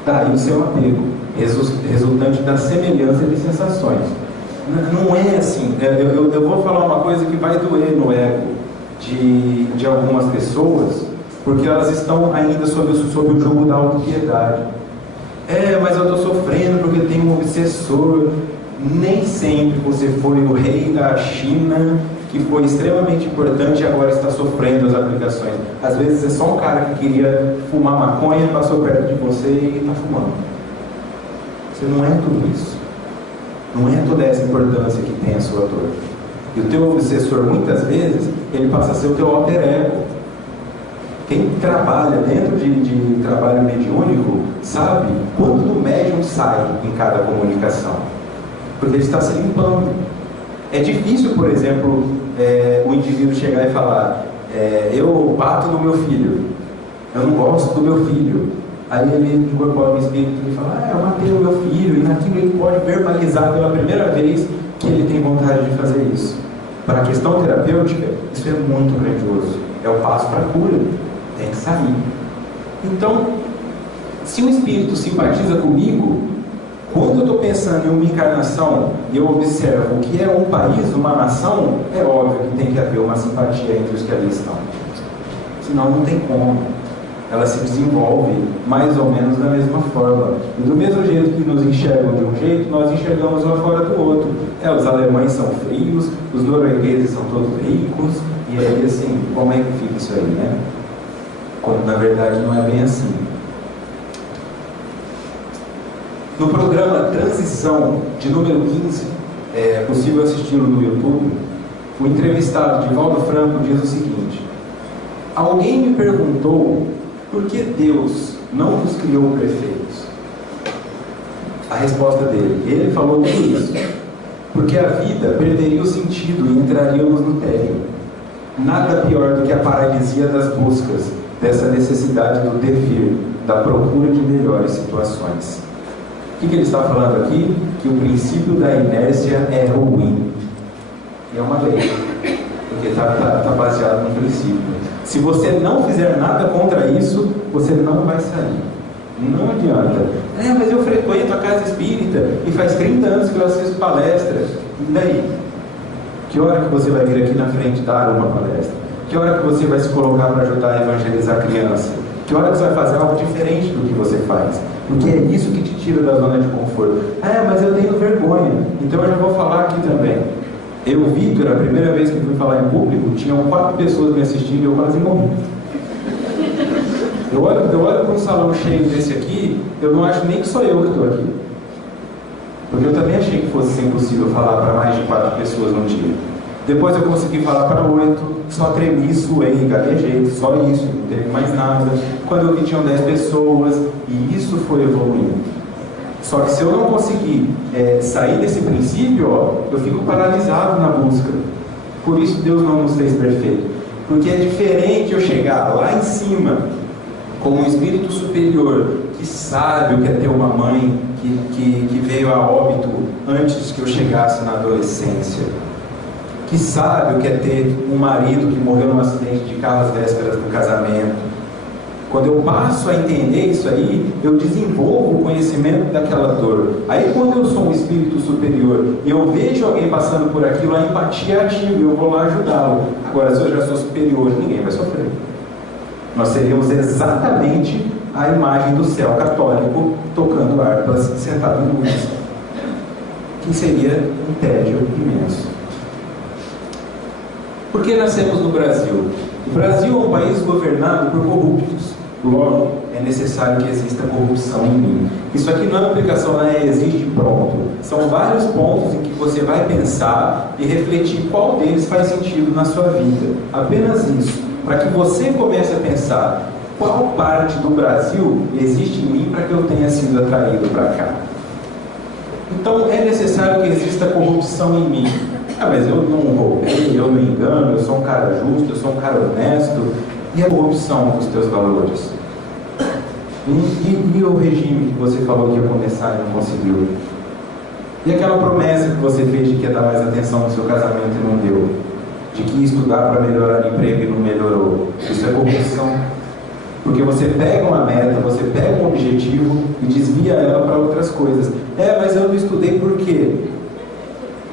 Daí o seu apego, resultante da semelhança de sensações. Não é assim. Eu vou falar uma coisa que vai doer no ego de algumas pessoas, porque elas estão ainda sob o jogo da autopiedade. Mas eu estou sofrendo porque tem um obsessor. Nem sempre você foi o rei da China, que foi extremamente importante e agora está sofrendo as aplicações. Às vezes é só um cara que queria fumar maconha, passou perto de você e está fumando. Você não é tudo isso. Não é toda essa importância que tem a sua dor. E o teu obsessor, muitas vezes, ele passa a ser o teu alter ego. Quem trabalha dentro de trabalho mediúnico sabe quanto do médium sai em cada comunicação. Porque ele está se limpando. É difícil, por exemplo, o indivíduo chegar e falar: eu bato no meu filho, eu não gosto do meu filho. Aí ele incorpora o espírito e fala: eu matei o meu filho. E naquilo ele pode verbalizar pela primeira vez que ele tem vontade de fazer isso. Para a questão terapêutica, isso é muito grandioso. É o passo para a cura. Tem que sair. Então, se um espírito simpatiza comigo, quando eu estou pensando em uma encarnação e eu observo o que é um país, uma nação, é óbvio que tem que haver uma simpatia entre os que ali estão. Senão não tem como. Ela se desenvolve mais ou menos da mesma forma. E do mesmo jeito que nos enxergam de um jeito, nós enxergamos lá fora do outro. Os alemães são frios, os noruegueses são todos ricos, e aí assim, como é que fica isso aí, né? Quando na verdade não é bem assim. No programa Transição, de número 15, é possível assisti-lo no YouTube, o entrevistado Divaldo Franco diz o seguinte: alguém me perguntou por que Deus não nos criou perfeitos. A resposta dele, ele falou tudo isso: porque a vida perderia o sentido e entraríamos no tédio. Nada pior do que a paralisia das buscas, dessa necessidade do devir, da procura de melhores situações. O que ele está falando aqui? Que o princípio da inércia é ruim. E é uma lei, porque está baseado no princípio. Se você não fizer nada contra isso, você não vai sair. Não adianta. Mas eu frequento a casa espírita e faz 30 anos que eu assisto palestras. E daí? Que hora que você vai vir aqui na frente dar uma palestra? Que hora que você vai se colocar para ajudar a evangelizar a criança? Que hora que você vai fazer algo diferente do que você faz? Porque é isso que te tira da zona de conforto. Mas eu tenho vergonha, então eu já vou falar aqui também. Eu, Vitor, a primeira vez que fui falar em público, tinham 4 pessoas me assistindo e eu quase morri. Eu olho para um salão cheio desse aqui, eu não acho nem que sou eu que estou aqui. Porque eu também achei que fosse impossível falar para mais de 4 pessoas num dia. Depois eu consegui falar para 8, só tremi, suei, gaguejei, só isso, não teve mais nada. Quando eu vi tinham 10 pessoas, e isso foi evoluindo. Só que se eu não conseguir sair desse princípio, eu fico paralisado na busca. Por isso Deus não nos fez perfeito. Porque é diferente eu chegar lá em cima, como um espírito superior, que sabe o que é ter uma mãe que veio a óbito antes que eu chegasse na adolescência, que sabe o que é ter um marido que morreu num acidente de carro às vésperas do casamento. Quando eu passo a entender isso aí, eu desenvolvo o conhecimento daquela dor. Aí quando eu sou um espírito superior e eu vejo alguém passando por aquilo, a empatia é ativa e eu vou lá ajudá-lo. Agora, se eu já sou superior, ninguém vai sofrer. Nós seríamos exatamente a imagem do céu católico tocando harpas sentado em luz, que seria um tédio imenso. Por que nascemos no Brasil? O Brasil é um país governado por corruptos. Logo, é necessário que exista corrupção em mim. Isso aqui não é uma aplicação na existe pronto. São vários pontos em que você vai pensar e refletir qual deles faz sentido na sua vida. Apenas isso. Para que você comece a pensar qual parte do Brasil existe em mim para que eu tenha sido atraído para cá. Então, é necessário que exista corrupção em mim. Mas eu não roubei, eu não engano, eu sou um cara justo, eu sou um cara honesto. E a corrupção dos teus valores? E o regime que você falou que ia começar e não conseguiu? E aquela promessa que você fez de que ia dar mais atenção no seu casamento e não deu? De que ia estudar para melhorar o emprego e não melhorou? Isso é corrupção. Porque você pega uma meta, você pega um objetivo e desvia ela para outras coisas. Mas eu não estudei por quê?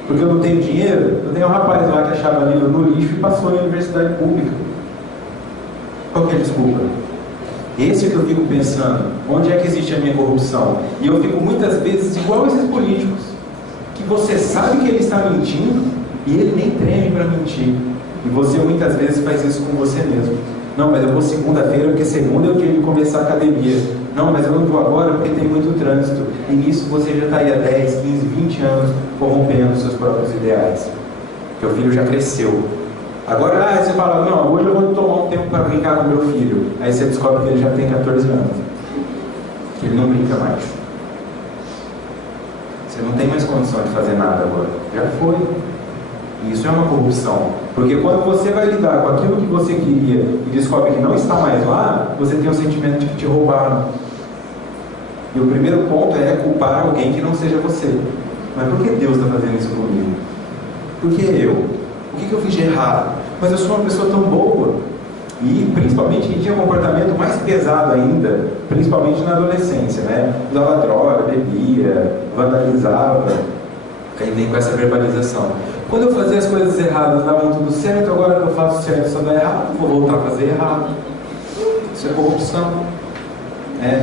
Porque eu não tenho dinheiro? Eu tenho um rapaz lá que achava livro no lixo e passou em universidade pública. Qual que é a desculpa? Esse é que eu fico pensando. Onde é que existe a minha corrupção? E eu fico muitas vezes igual esses políticos, que você sabe que ele está mentindo e ele nem treme para mentir. E você muitas vezes faz isso com você mesmo. Não, mas eu vou segunda-feira porque segunda é o dia de começar a academia. Não, mas eu não vou agora porque tem muito trânsito. E nisso você já está aí há 10, 15, 20 anos corrompendo seus próprios ideais. Porque o filho já cresceu. Agora, você fala, não, hoje eu vou tomar um tempo para brincar com meu filho. Aí você descobre que ele já tem 14 anos. Que ele não brinca mais. Você não tem mais condição de fazer nada agora. Já foi. E isso é uma corrupção. Porque quando você vai lidar com aquilo que você queria e descobre que não está mais lá, você tem o sentimento de que te roubaram. E o primeiro ponto é culpar alguém que não seja você. Mas por que Deus está fazendo isso comigo? Por que eu? O que eu fiz de errado? Mas eu sou uma pessoa tão boa. E principalmente quem tinha um comportamento mais pesado ainda, principalmente na adolescência, né? Usava droga, bebia, vandalizava. Aí vem com essa verbalização. Quando eu fazia as coisas erradas, davam tudo certo, agora que eu faço certo só dá errado, vou voltar a fazer errado. Isso é corrupção.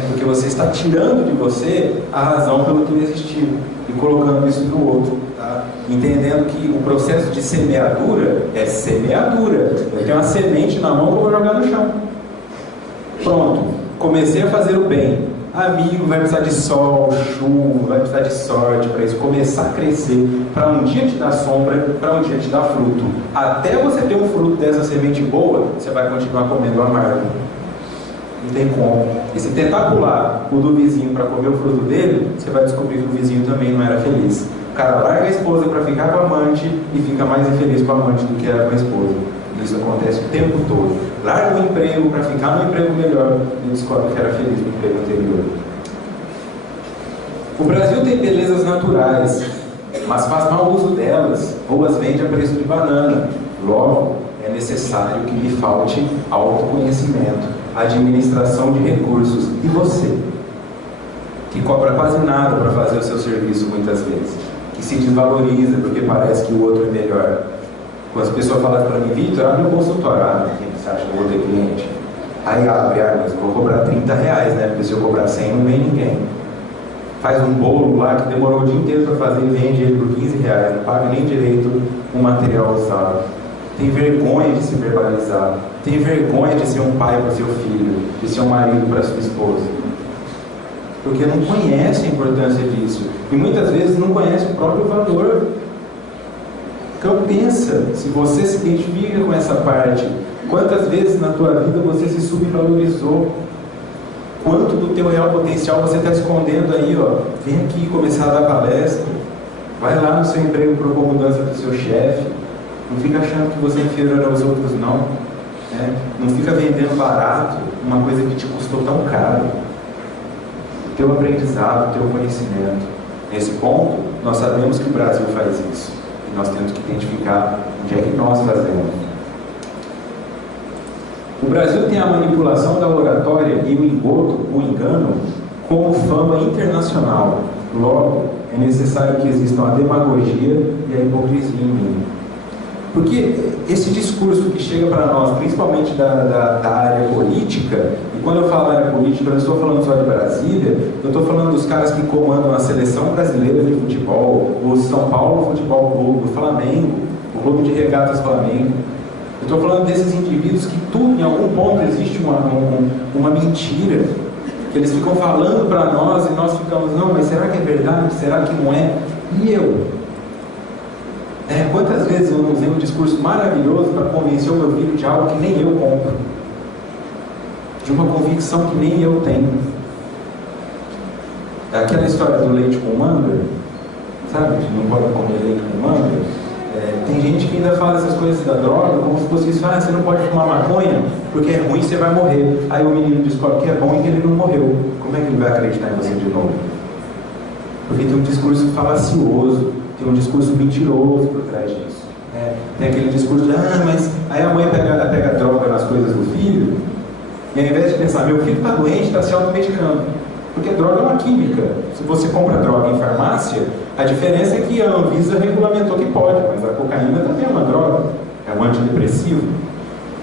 Porque você está tirando de você a razão pelo que existiu e colocando isso no outro. Tá? Entendendo que o processo de semeadura é semeadura. Eu tenho uma semente na mão que eu vou jogar no chão. Pronto, comecei a fazer o bem. Amigo, vai precisar de sol, chuva, vai precisar de sorte para isso começar a crescer, para um dia te dar sombra, para um dia te dar fruto. Até você ter um fruto dessa semente boa, você vai continuar comendo amargo. Não tem como. E se tentar pular o do vizinho para comer o fruto dele, você vai descobrir que o vizinho também não era feliz. O cara larga a esposa para ficar com a amante e fica mais infeliz com a amante do que era com a esposa. Isso acontece o tempo todo. Larga o emprego para ficar no emprego melhor e descobre que era feliz no emprego anterior. O Brasil tem belezas naturais, mas faz mau uso delas ou as vende a preço de banana. Logo, é necessário que lhe falte autoconhecimento, administração de recursos. E você, que cobra quase nada para fazer o seu serviço muitas vezes, que se desvaloriza porque parece que o outro é melhor. Quando as pessoas falam para mim, Vitor, abre um consultório. Quem você acha que eu vou ter cliente? Aí abre, mas eu vou cobrar R$30, né? Porque se eu cobrar 100 não vem ninguém. Faz um bolo lá que demorou o dia inteiro para fazer e vende ele por R$15, não paga nem direito o material usado. Tem vergonha de se verbalizar, tem vergonha de ser um pai para seu filho, de ser um marido para sua esposa. Porque não conhece a importância disso. E muitas vezes não conhece o próprio valor. Então pensa, se você se identifica com essa parte, quantas vezes na tua vida você se subvalorizou? Quanto do teu real potencial você está escondendo aí, ó? Vem aqui começar a dar palestra, vai lá no seu emprego propor mudança do seu chefe, não fica achando que você é inferior aos outros não, né? Não fica vendendo barato uma coisa que te custou tão caro. Teu aprendizado, teu conhecimento. Nesse ponto, nós sabemos que o Brasil faz isso. Nós temos que identificar onde é que nós fazemos. O Brasil tem a manipulação da oratória e o engodo, o engano, como fama internacional. Logo, é necessário que existam a demagogia e a hipocrisia em mim. Porque esse discurso que chega para nós, principalmente da área política, e quando eu falo área política, eu não estou falando só de Brasília, eu estou falando dos caras que comandam a seleção brasileira de futebol, o São Paulo Futebol Clube, o Flamengo, o Clube de Regatas Flamengo. Eu estou falando desses indivíduos que tudo, em algum ponto, existe uma mentira, que eles ficam falando para nós e nós ficamos, não, mas será que é verdade? Será que não é? E eu? Quantas vezes eu não usei um discurso maravilhoso para convencer o meu filho de algo que nem eu compro? De uma convicção que nem eu tenho. Aquela história do leite com manga, sabe? Não pode comer leite com manga. Tem gente que ainda fala essas coisas da droga como se fosse isso, você não pode fumar maconha porque é ruim, você vai morrer. Aí o menino descobre que é bom e que ele não morreu. Como é que ele vai acreditar em você de novo? Porque tem um discurso falacioso, tem um discurso mentiroso por trás disso. Tem aquele discurso de, mas aí a mãe pega droga nas coisas do filho, e ao invés de pensar, meu filho está doente, está se automedicando. Porque droga é uma química. Se você compra droga em farmácia, a diferença é que a Anvisa regulamentou que pode, mas a cocaína também é uma droga, é um antidepressivo.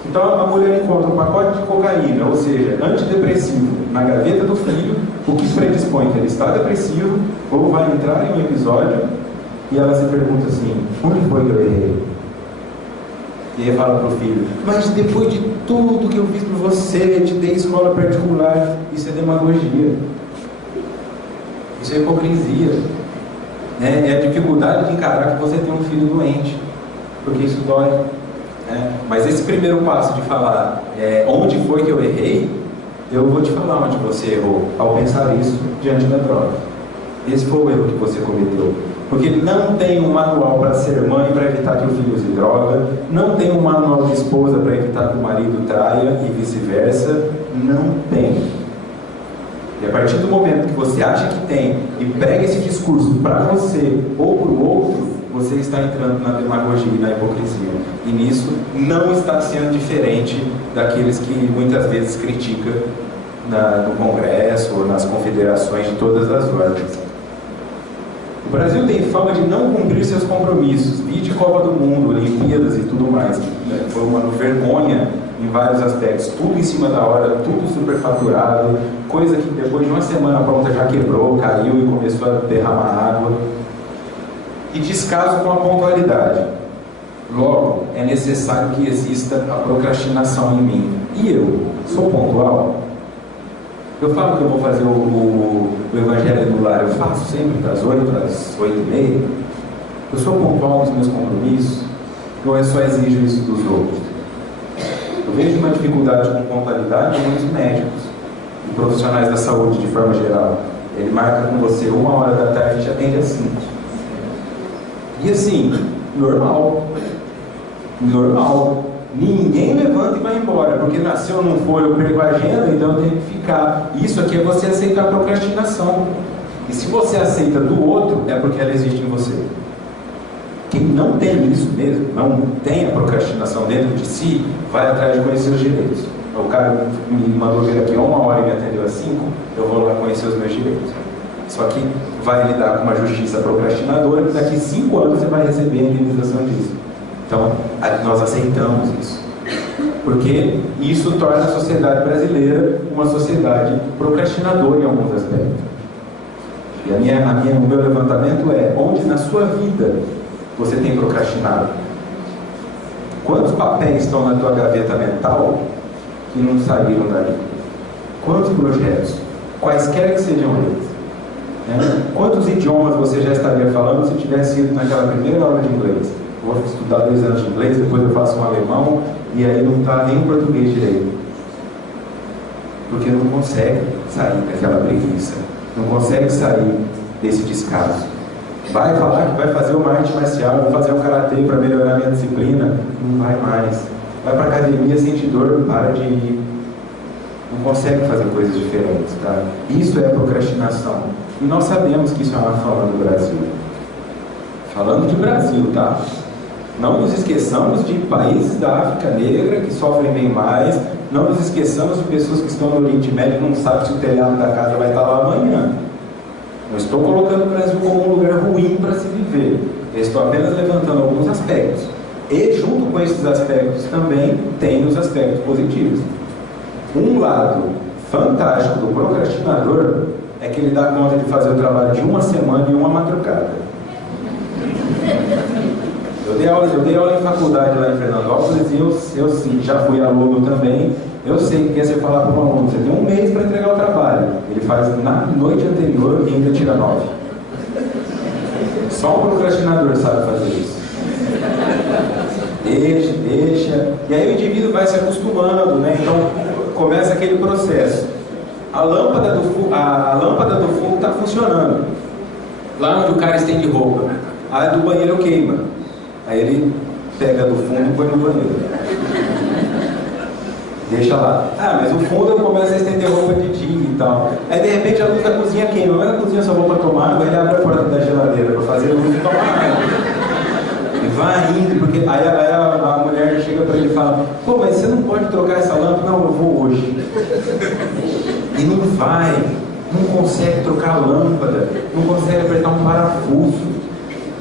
Então a mulher encontra um pacote de cocaína, ou seja, antidepressivo, na gaveta do filho, o que predispõe que ele está depressivo, ou vai entrar em um episódio, e ela se pergunta assim, onde foi que eu errei? E aí fala para o filho, mas depois de tudo que eu fiz por você, te dei escola particular, isso é demagogia. Isso é hipocrisia. É a dificuldade de encarar que você tem um filho doente, porque isso dói. Mas esse primeiro passo de falar onde foi que eu errei, eu vou te falar onde você errou ao pensar isso diante da droga. Esse foi o erro que você cometeu. Porque não tem um manual para ser mãe para evitar que o filho use droga, não tem um manual de esposa para evitar que o marido traia e vice-versa, não tem. E a partir do momento que você acha que tem e prega esse discurso para você ou para o outro, você está entrando na demagogia e na hipocrisia. E nisso não está sendo diferente daqueles que muitas vezes criticam no Congresso ou nas confederações de todas as ordens. O Brasil tem fama de não cumprir seus compromissos, vide Copa do Mundo, Olimpíadas e tudo mais. Foi uma vergonha em vários aspectos, tudo em cima da hora, tudo superfaturado, coisa que depois de uma semana pronta já quebrou, caiu e começou a derramar água. E descaso com a pontualidade. Logo, é necessário que exista a procrastinação em mim. E eu sou pontual? Eu falo que eu vou fazer o Evangelho no Lar, eu faço sempre das 8 às 8h30. Eu sou pontual nos meus compromissos, ou eu só exijo isso dos outros? Eu vejo uma dificuldade com pontualidade de muitos médicos e profissionais da saúde de forma geral. Ele marca com você 13h e te atende às 5h. E assim, normal. Ninguém levanta e vai embora, porque se eu não for, eu perco a agenda, então eu tenho que ficar. Isso aqui é você aceitar a procrastinação. E se você aceita do outro, é porque ela existe em você. Quem não tem isso mesmo, não tem a procrastinação dentro de si, vai atrás de conhecer os direitos. O cara me mandou vir aqui 1h e me atendeu às 5h, eu vou lá conhecer os meus direitos. Só que vai lidar com uma justiça procrastinadora, que daqui 5 anos você vai receber a indenização disso. Então, nós aceitamos isso. Porque isso torna a sociedade brasileira uma sociedade procrastinadora em alguns aspectos. E o meu levantamento é, onde na sua vida você tem procrastinado? Quantos papéis estão na tua gaveta mental que não saíram dali? Quantos projetos? Quaisquer que sejam eles. Quantos idiomas você já estaria falando se tivesse ido naquela primeira aula de inglês? Vou estudar 2 anos de inglês, depois eu faço um alemão, e aí não está nem o português direito. Porque não consegue sair daquela preguiça, não consegue sair desse descaso. Vai falar que vai fazer uma arte marcial, vai fazer um karatê para melhorar a minha disciplina, não vai mais. Vai para a academia, sente dor, para de ir. Não consegue fazer coisas diferentes, tá? Isso é procrastinação. E nós sabemos que isso é uma fama do Brasil. Falando de Brasil, tá? Não nos esqueçamos de países da África Negra que sofrem bem mais. Não nos esqueçamos de pessoas que estão no Oriente Médio e não sabem se o telhado da casa vai estar lá amanhã. Não estou colocando o Brasil como um lugar ruim para se viver. Eu estou apenas levantando alguns aspectos. E junto com esses aspectos também tem os aspectos positivos. Um lado fantástico do procrastinador é que ele dá conta de fazer o trabalho de uma semana e uma madrugada. Eu Eu dei aula em faculdade lá em Fernandópolis e eu sim, já fui aluno também. Eu sei que é você falar para um aluno, você tem um mês para entregar o trabalho. Ele faz na noite anterior e ainda tira 9. Só um procrastinador sabe fazer isso. Deixa. E aí o indivíduo vai se acostumando, né? Então começa aquele processo. A lâmpada do fundo está funcionando. Lá onde o cara estende roupa. A do banheiro queima. Aí ele pega do fundo e põe no banheiro. Deixa lá. Ah, mas o fundo começa a estender roupa de dia e tal. Aí de repente a luz da cozinha queima. Mas a cozinha só vou para tomar água, ele abre a porta da geladeira para fazer a luz e tomar água. E vai indo, porque aí a mulher chega para ele e fala: pô, mas você não pode trocar essa lâmpada? Não, eu vou hoje. E não vai, não consegue trocar a lâmpada, não consegue apertar um parafuso,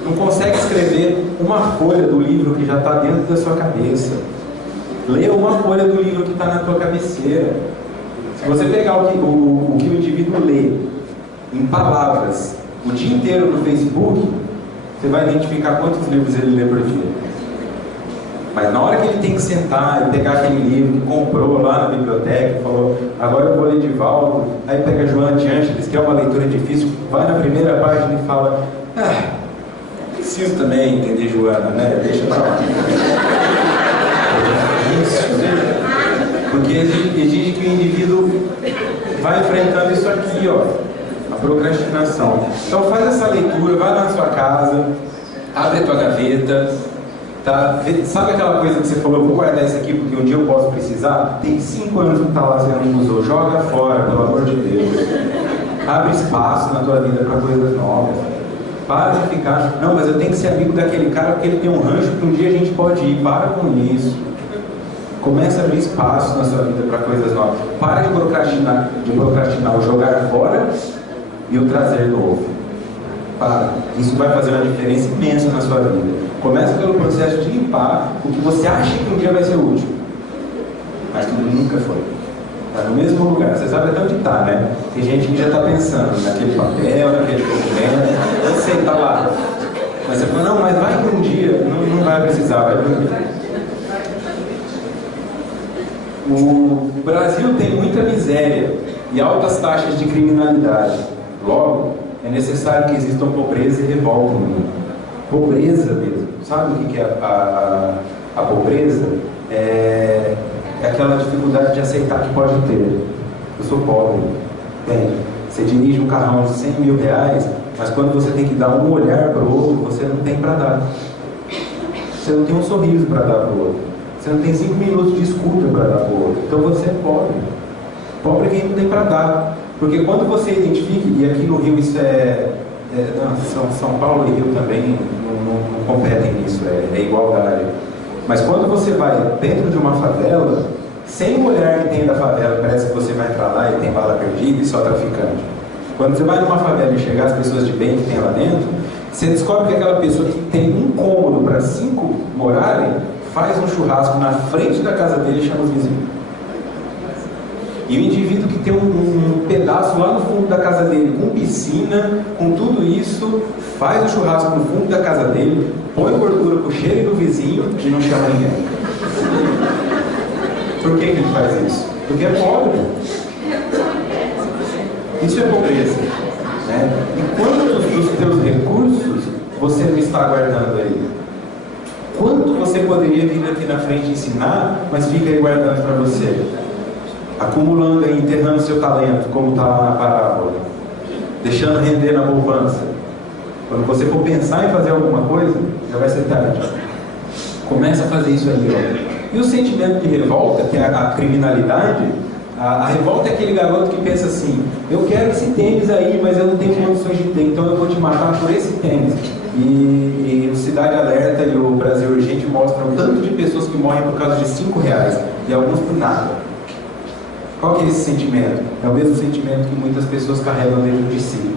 não consegue escrever uma folha do livro que já está dentro da sua cabeça. Lê uma folha do livro que está na tua cabeceira. Se você pegar o que o indivíduo lê em palavras o dia inteiro no Facebook, você vai identificar quantos livros ele lê por dia. Mas na hora que ele tem que sentar e pegar aquele livro que comprou lá na biblioteca, falou, agora eu vou ler Divaldo, aí pega Joana de Ângeles, que é uma leitura difícil, vai na primeira página e fala, preciso também entender Joana, né? Deixa pra lá. É difícil, né? Porque exige que o indivíduo vai enfrentando isso aqui, ó, a procrastinação. Então faz essa leitura, vai na sua casa, abre a tua gaveta, tá? Sabe aquela coisa que você falou, eu vou guardar isso aqui porque um dia eu posso precisar? Tem 5 anos que está lá, você não usou, joga fora, pelo amor de Deus. Abre espaço na tua vida para coisas novas. Para de ficar, não, mas eu tenho que ser amigo daquele cara porque ele tem um rancho que um dia a gente pode ir. Para com isso. Começa a abrir espaço na sua vida para coisas novas. Para de procrastinar o jogar fora e o trazer novo. Para. Isso vai fazer uma diferença imensa na sua vida. Começa pelo processo de limpar o que você acha que um dia vai ser útil, mas que nunca foi. Está no mesmo lugar. Você sabe até onde está, né? Tem gente que já está pensando naquele papel, naquele documento. Eu sei, está lá. Mas você fala, não, mas vai que um dia não vai precisar, vai dormir. O Brasil tem muita miséria e altas taxas de criminalidade. Logo, é necessário que existam pobreza e revolta no mundo. Pobreza mesmo. Sabe o que é a pobreza? É aquela dificuldade de aceitar que pode ter. Eu sou pobre. Tem. Você dirige um carrão de 100 mil reais, mas quando você tem que dar um olhar para o outro, você não tem para dar. Você não tem um sorriso para dar para o outro. Você não tem 5 minutos de escuta para dar para o outro. Então você é pobre. Pobre é quem não tem para dar. Porque quando você identifica, e aqui no Rio isso São Paulo e Rio também não competem nisso, é igualdade. Mas quando você vai dentro de uma favela, sem o olhar que tem da favela, parece que você vai para lá e tem bala perdida e só traficante. Quando você vai numa favela e chegar as pessoas de bem que tem lá dentro, você descobre que aquela pessoa que tem um cômodo para 5 morarem, faz um churrasco na frente da casa dele e chama os vizinhos. E o indivíduo que tem um pedaço lá no fundo da casa dele, com piscina, com tudo isso, faz o churrasco no fundo da casa dele, põe gordura pro cheiro do vizinho e não chama ninguém. Por que ele faz isso? Porque é pobre. Isso é pobreza, né? E quantos dos teus recursos você não está guardando aí? Quanto você poderia vir aqui na frente ensinar, mas fica aí guardando para você? Acumulando e enterrando seu talento, como está lá na parábola, deixando render na poupança. Quando você for pensar em fazer alguma coisa, já vai ser tarde. Começa a fazer isso aí, ó. E o sentimento de revolta, que é a criminalidade, a revolta é aquele garoto que pensa assim, eu quero esse tênis aí, mas eu não tenho condições de ter, então eu vou te matar por esse tênis. E o Cidade Alerta e o Brasil Urgente mostram o tanto de pessoas que morrem por causa de R$5 e alguns por nada. Qual que é esse sentimento? É o mesmo sentimento que muitas pessoas carregam dentro de si.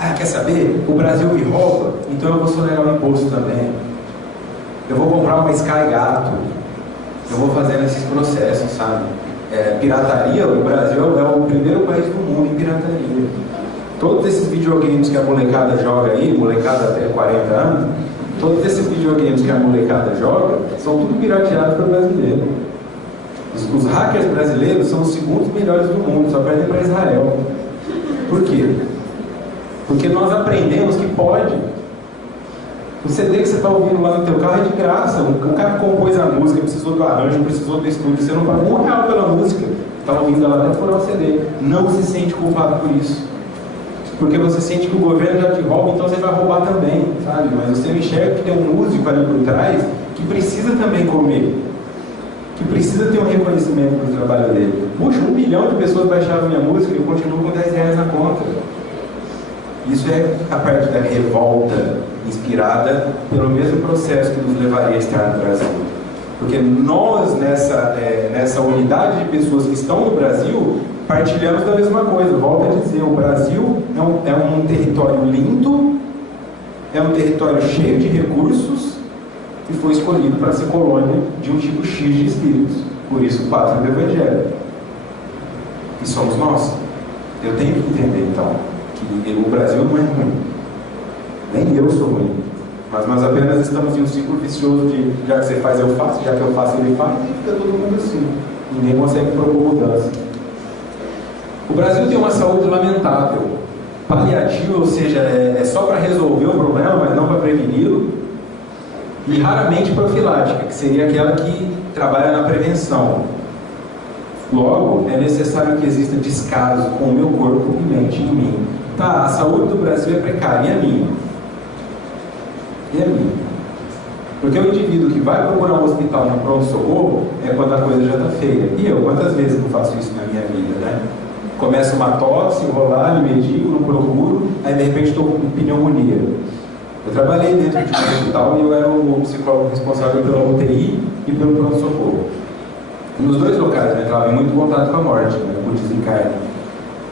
Ah, quer saber? O Brasil me rouba, então eu vou sonegar o imposto também. Eu vou comprar uma Sky Gato. Eu vou fazendo esses processos, sabe? Pirataria, o Brasil é o primeiro país do mundo em pirataria. Todos esses videogames que a molecada joga aí, molecada até 40 anos, Todos esses videogames que a molecada joga são tudo pirateados pelo brasileiro. Os hackers brasileiros são os segundos melhores do mundo, só perdem para Israel. Por quê? Porque nós aprendemos que pode. O CD que você está ouvindo lá no teu carro é de graça. O cara que compôs a música, precisou do arranjo, precisou do estúdio, você não paga R$1 pela música. Está ouvindo ela até furar o CD. Não se sente culpado por isso. Porque você sente que o governo já te rouba, então você vai roubar também, sabe? Mas você enxerga que tem um músico ali por trás que precisa também comer. Que precisa ter um reconhecimento pelo trabalho dele. Puxa, 1 milhão de pessoas baixaram minha música e eu continuo com R$10 na conta. Isso é a parte da revolta inspirada pelo mesmo processo que nos levaria a estar no Brasil. Porque nós, nessa unidade de pessoas que estão no Brasil, partilhamos da mesma coisa. Volto a dizer, o Brasil é um território lindo, é um território cheio de recursos, e foi escolhido para ser colônia de um tipo X de espíritos. Por isso, pátria do Evangelho. E somos nós. Eu tenho que entender, então, que o Brasil não é ruim. Nem eu sou ruim. Mas nós apenas estamos em um ciclo vicioso de já que você faz, eu faço, já que eu faço, ele faz, e fica todo mundo assim. Ninguém consegue propor mudança. O Brasil tem uma saúde lamentável. Paliativa, ou seja, é só para resolver o problema, mas não para preveni-lo. E raramente profilática, que seria aquela que trabalha na prevenção. Logo, é necessário que exista descaso com o meu corpo e mente em mim. Tá, a saúde do Brasil é precária, e a minha? E a minha? Porque o indivíduo que vai procurar um hospital no pronto-socorro é quando a coisa já está feia. E eu, quantas vezes não faço isso na minha vida, né? Começa uma tosse, enrolar, me medico, não procuro, aí de repente estou com pneumonia. Eu trabalhei dentro de um hospital e eu era o psicólogo responsável pela UTI e pelo pronto-socorro. Nos dois locais eu entrava em muito contato com a morte, né, com o desencarne.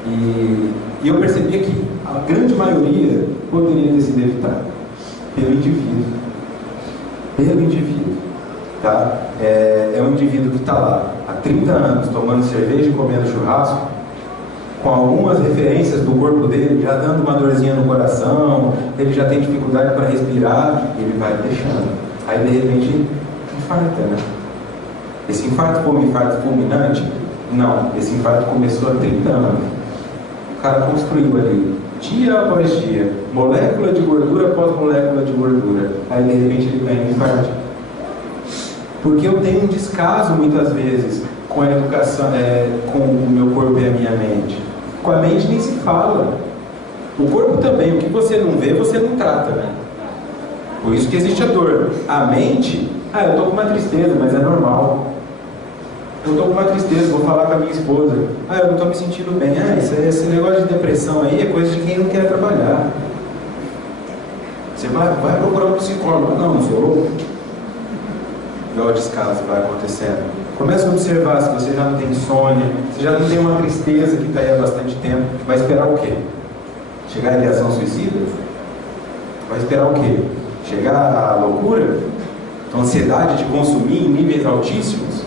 E eu percebia que a grande maioria poderia ter sido evitada pelo indivíduo. Pelo indivíduo. Tá? É um indivíduo que está lá há 30 anos tomando cerveja e comendo churrasco, com algumas referências do corpo dele, já dando uma dorzinha no coração, ele já tem dificuldade para respirar, ele vai deixando. Aí de repente infarta, né? Esse infarto foi um infarto fulminante? Não, esse infarto começou há 30 anos. O cara construiu ali, dia após dia, molécula de gordura após molécula de gordura. Aí de repente ele ganha um infarto. Porque eu tenho um descaso muitas vezes com a educação, com o meu corpo e a minha mente. Com a mente nem se fala. O corpo também, o que você não vê, você não trata, né? Por isso que existe a dor. A mente, eu estou com uma tristeza, mas é normal. Eu estou com uma tristeza, vou falar com a minha esposa. Eu não estou me sentindo bem. Esse negócio de depressão aí é coisa de quem não quer trabalhar. Você vai procurar um psicólogo. Não sou louco. Igual o descaso vai acontecendo. Comece a observar se você já não tem insônia, se já não tem uma tristeza que está aí há bastante tempo. Vai esperar o quê? Chegar à ideação suicida? Vai esperar o quê? Chegar à loucura? A ansiedade de consumir em níveis altíssimos?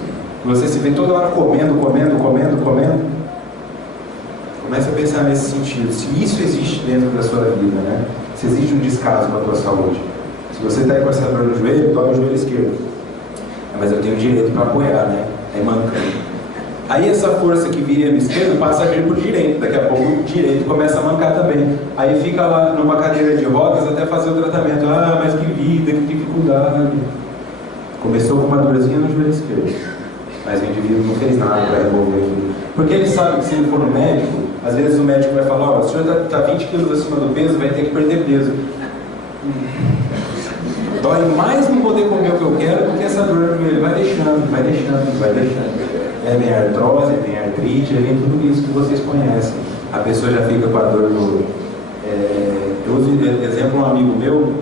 Você se vê toda hora comendo. Comece a pensar nesse sentido. Se isso existe dentro da sua vida, né? Se existe um descaso com a tua saúde. Se você está aí com essa dor no joelho, dobra o joelho esquerdo. Mas eu tenho direito para apoiar, né? Aí manca. Aí essa força que viria no esquerdo passa a vir por direito. Daqui a pouco o direito começa a mancar também. Aí fica lá numa cadeira de rodas até fazer o tratamento. Mas que vida, que dificuldade. Começou com uma dorzinha no joelho esquerdo. Mas o indivíduo não fez nada para resolver aquilo. Porque ele sabe que se ele for no médico, às vezes o médico vai falar, o senhor está 20 quilos acima do peso, vai ter que perder peso. Dói mais não poder comer o que eu quero do que essa dor no joelho. Vai deixando. Vem artrose, vem artrite, vem tudo isso que vocês conhecem. A pessoa já fica com a dor no... eu uso exemplo um amigo meu,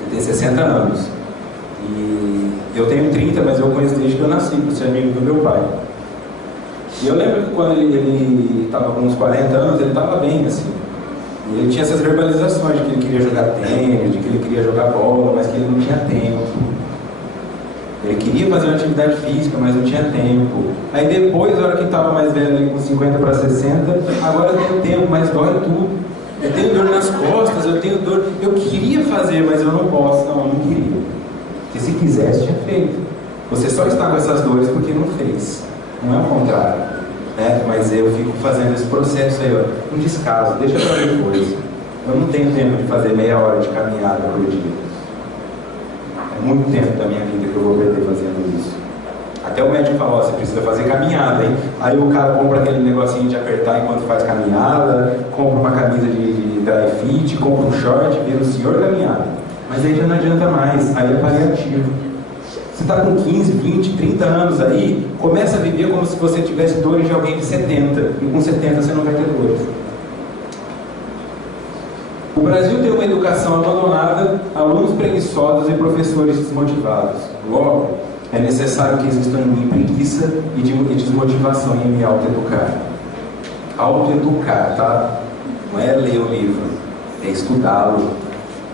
ele tem 60 anos. E eu tenho 30, mas eu conheço desde que eu nasci, por ser amigo do meu pai. E eu lembro que quando ele estava com uns 40 anos, ele estava bem, assim. E ele tinha essas verbalizações de que ele queria jogar tênis, de que ele queria jogar bola, mas que ele não tinha tempo. Ele queria fazer uma atividade física, mas não tinha tempo. Aí depois, na hora que estava mais velho, ali, com 50 para 60, agora eu tenho tempo, mas dói tudo. Eu tenho dor nas costas, eu tenho dor. Eu queria fazer, mas eu não posso. Não, eu não queria. Porque se quisesse, tinha feito. Você só está com essas dores porque não fez. Não é o contrário. Né? Mas eu fico fazendo esse processo aí, ó, um descaso, deixa pra depois. Eu não tenho tempo de fazer meia hora de caminhada por dia. É muito tempo da minha vida que eu vou perder fazendo isso. Até o médico falou, você precisa fazer caminhada, hein? Aí o cara compra aquele negocinho de apertar enquanto faz caminhada, compra uma camisa de dry fit, compra um short, vira o senhor caminhada. Mas aí já não adianta mais, aí é paliativo. Você está com 15, 20, 30 anos aí, começa a viver como se você tivesse dores de alguém de 70, e com 70 você não vai ter dores. O Brasil tem uma educação abandonada, alunos preguiçosos e professores desmotivados. Logo, é necessário que exista em mim preguiça e desmotivação em me autoeducar. Autoeducar, tá? Não é ler o livro, é estudá-lo.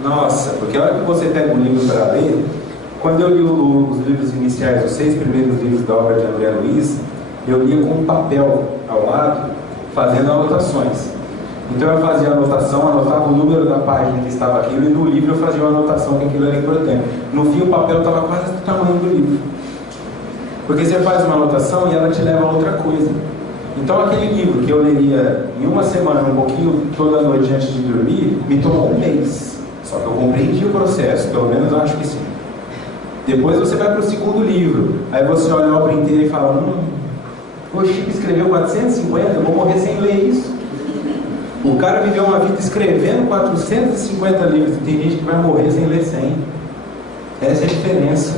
Nossa, porque a hora que você pega um livro para ler, quando eu li os livros iniciais, os 6 primeiros livros da obra de André Luiz, eu lia com um papel ao lado, fazendo anotações. Então eu fazia a anotação, anotava o número da página que estava aquilo, e no livro eu fazia uma anotação que aquilo era importante. No fim o papel estava quase do tamanho do livro. Porque você faz uma anotação e ela te leva a outra coisa. Então aquele livro que eu leria em uma semana, um pouquinho, toda noite antes de dormir, me tomou um mês. Só que eu compreendi o processo, pelo menos eu acho que sim. Depois você vai para o segundo livro, aí você olha a obra inteira e fala, o Chico escreveu 450, eu vou morrer sem ler isso. O cara viveu uma vida escrevendo 450 livros, e tem gente que vai morrer sem ler 100. Essa é a diferença.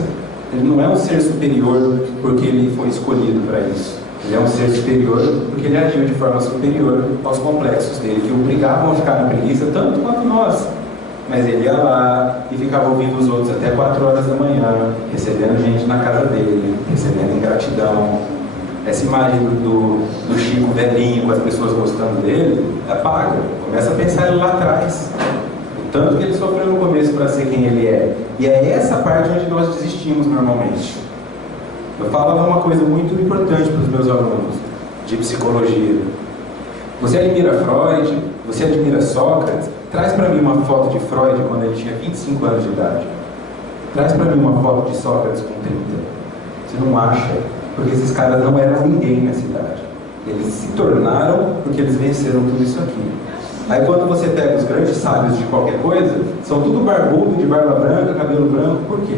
Ele não é um ser superior porque ele foi escolhido para isso. Ele é um ser superior porque ele agiu de forma superior aos complexos dele, que obrigavam a ficar na preguiça tanto quanto nós. Mas ele ia lá e ficava ouvindo os outros até 4 horas da manhã, recebendo gente na casa dele, recebendo ingratidão. Essa imagem do Chico velhinho, com as pessoas gostando dele, apaga. Começa a pensar ele lá atrás. O tanto que ele sofreu no começo para ser quem ele é. E é essa parte onde nós desistimos normalmente. Eu falava uma coisa muito importante para os meus alunos de psicologia. Você admira Freud, você admira Sócrates, traz para mim uma foto de Freud quando ele tinha 25 anos de idade. Traz para mim uma foto de Sócrates com 30. Você não acha? Porque esses caras não eram ninguém na cidade. Eles se tornaram porque eles venceram tudo isso aqui. Aí quando você pega os grandes sábios de qualquer coisa, são tudo barbudo, de barba branca, cabelo branco. Por quê?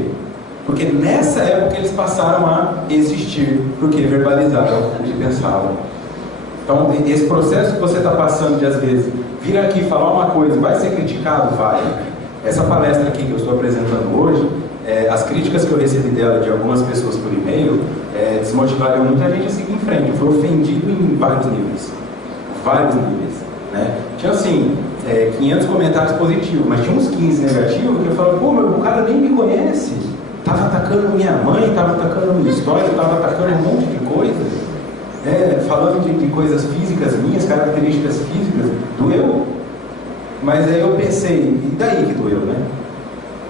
Porque nessa época eles passaram a existir, porque verbalizaram o que pensavam. Então esse processo que você está passando de às vezes vir aqui falar uma coisa, vai ser criticado? Vai. Essa palestra aqui que eu estou apresentando hoje, as críticas que eu recebi dela de algumas pessoas por e-mail desmotivaram muita gente a seguir em frente. Eu fui ofendido em vários níveis. Vários níveis. Né? Tinha assim, 500 comentários positivos, mas tinha uns 15 negativos que eu falava, pô, mas o cara nem me conhece. Estava atacando minha mãe, estava atacando minha história, estava atacando um monte de coisa. Falando de coisas físicas minhas, características físicas, doeu. Mas aí eu pensei, e daí que doeu, né?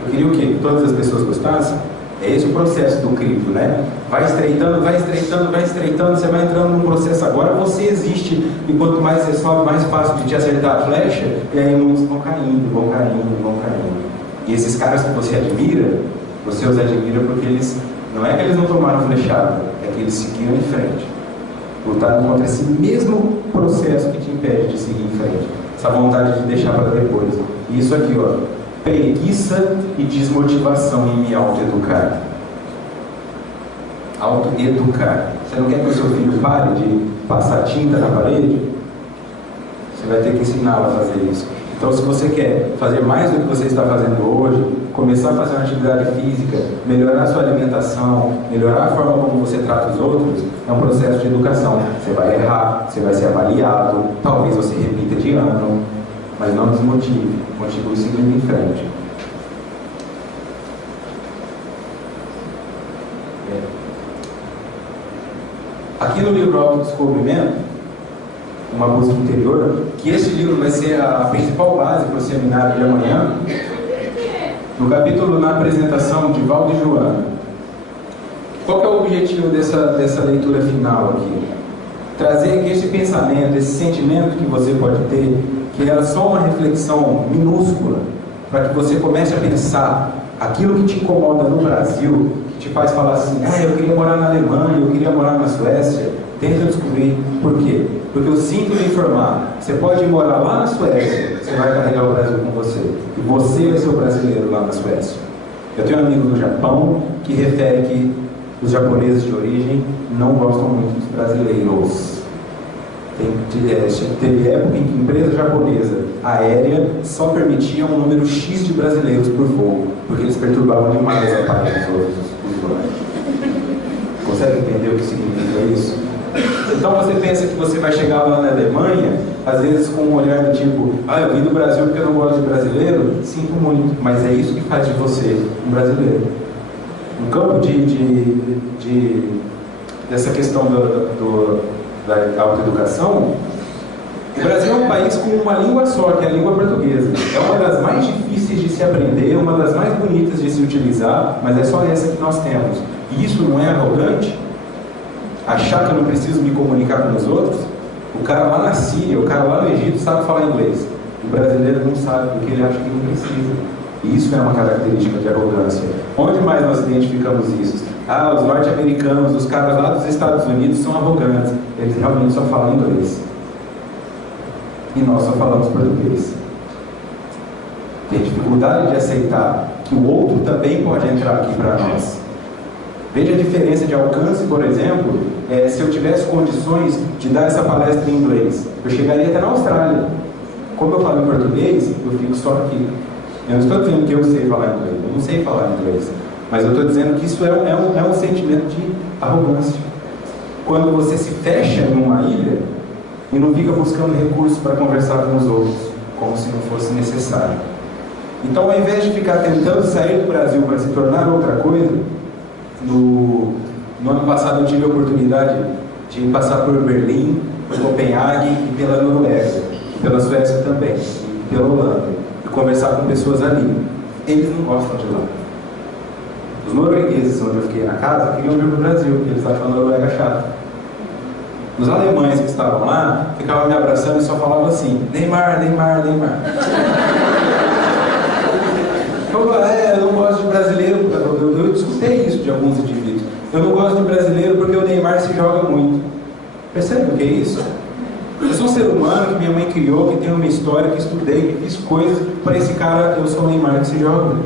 Eu queria o quê? Que todas as pessoas gostassem? É esse o processo do crivo, né? Vai estreitando, vai estreitando, vai estreitando, você vai entrando num processo agora, você existe, e quanto mais você sobe, mais fácil de te acertar a flecha, e aí muitos vão caindo, vão caindo, vão caindo. E esses caras que você admira, você os admira porque eles, não é que eles não tomaram flechada, é que eles seguiram em frente. Lutaram contra esse mesmo processo que te impede de seguir em frente. Essa vontade de deixar para depois. E isso aqui, ó, preguiça e desmotivação em me autoeducar. Autoeducar. Você não quer que o seu filho pare de passar tinta na parede? Você vai ter que ensiná-lo a fazer isso. Então, se você quer fazer mais do que você está fazendo hoje, começar a fazer uma atividade física, melhorar a sua alimentação, melhorar a forma como você trata os outros, é um processo de educação. Você vai errar, você vai ser avaliado, talvez você repita de ano, mas não desmotive, continue seguindo em frente. Aqui no livro Autodescobrimento, uma busca interior, que esse livro vai ser a principal base para o seminário de amanhã, no capítulo, na apresentação de Valdo e Joana. Qual que é o objetivo dessa leitura final aqui? Trazer que esse pensamento, esse sentimento que você pode ter que era só uma reflexão minúscula, para que você comece a pensar aquilo que te incomoda no Brasil, que te faz falar assim, eu queria morar na Alemanha, eu queria morar na Suécia. Tenta descobrir por quê. Porque eu sinto lhe informar, você pode morar lá na Suécia, você vai carregar o Brasil com você, e você vai ser o brasileiro lá na Suécia. Eu tenho um amigo no Japão que refere que os japoneses de origem não gostam muito dos brasileiros. Teve época em que empresa japonesa aérea só permitia um número X de brasileiros por voo, porque eles perturbavam demais a paz dos outros usuários. Consegue entender o que significa isso? Então você pensa que você vai chegar lá na Alemanha, às vezes com um olhar do tipo, eu vim do Brasil porque eu não gosto de brasileiro. Sinto muito, mas é isso que faz de você um brasileiro. No campo dessa questão da autoeducação, o Brasil é um país com uma língua só, que é a língua portuguesa. É uma das mais difíceis de se aprender, uma das mais bonitas de se utilizar, mas é só essa que nós temos. E isso não é arrogante? Achar que eu não preciso me comunicar com os outros? O cara lá na Síria, o cara lá no Egito sabe falar inglês. O brasileiro não sabe porque ele acha que não precisa. E isso é uma característica de arrogância. Onde mais nós identificamos isso? Os norte-americanos, os caras lá dos Estados Unidos são arrogantes. Eles realmente só falam inglês. E nós só falamos português. Tem dificuldade de aceitar que o outro também pode entrar aqui para nós. Veja a diferença de alcance, por exemplo, se eu tivesse condições de dar essa palestra em inglês, eu chegaria até na Austrália. Como eu falo em português, eu fico só aqui. Eu não estou dizendo que eu sei falar inglês, eu não sei falar inglês, mas eu estou dizendo que isso é um sentimento de arrogância. Quando você se fecha numa ilha e não fica buscando recursos para conversar com os outros, como se não fosse necessário. Então, ao invés de ficar tentando sair do Brasil para se tornar outra coisa, no ano passado eu tive a oportunidade de passar por Berlim, por Copenhague e pela Noruega, e pela Suécia também, e pela Holanda, e conversar com pessoas ali. Eles não gostam de lá. Os noruegueses, onde eu fiquei na casa, queriam vir para o Brasil, porque eles achavam a Noruega chata. Os alemães que estavam lá ficavam me abraçando e só falavam assim: Neymar, Neymar, Neymar. Eu não gosto de brasileiro. Eu escutei isso de alguns indivíduos. Eu não gosto de brasileiro porque o Neymar se joga muito. Percebe o que é isso? Eu sou um ser humano que minha mãe criou, que tem uma história, que estudei, que fiz coisas para esse cara. Eu sou o Neymar que se joga.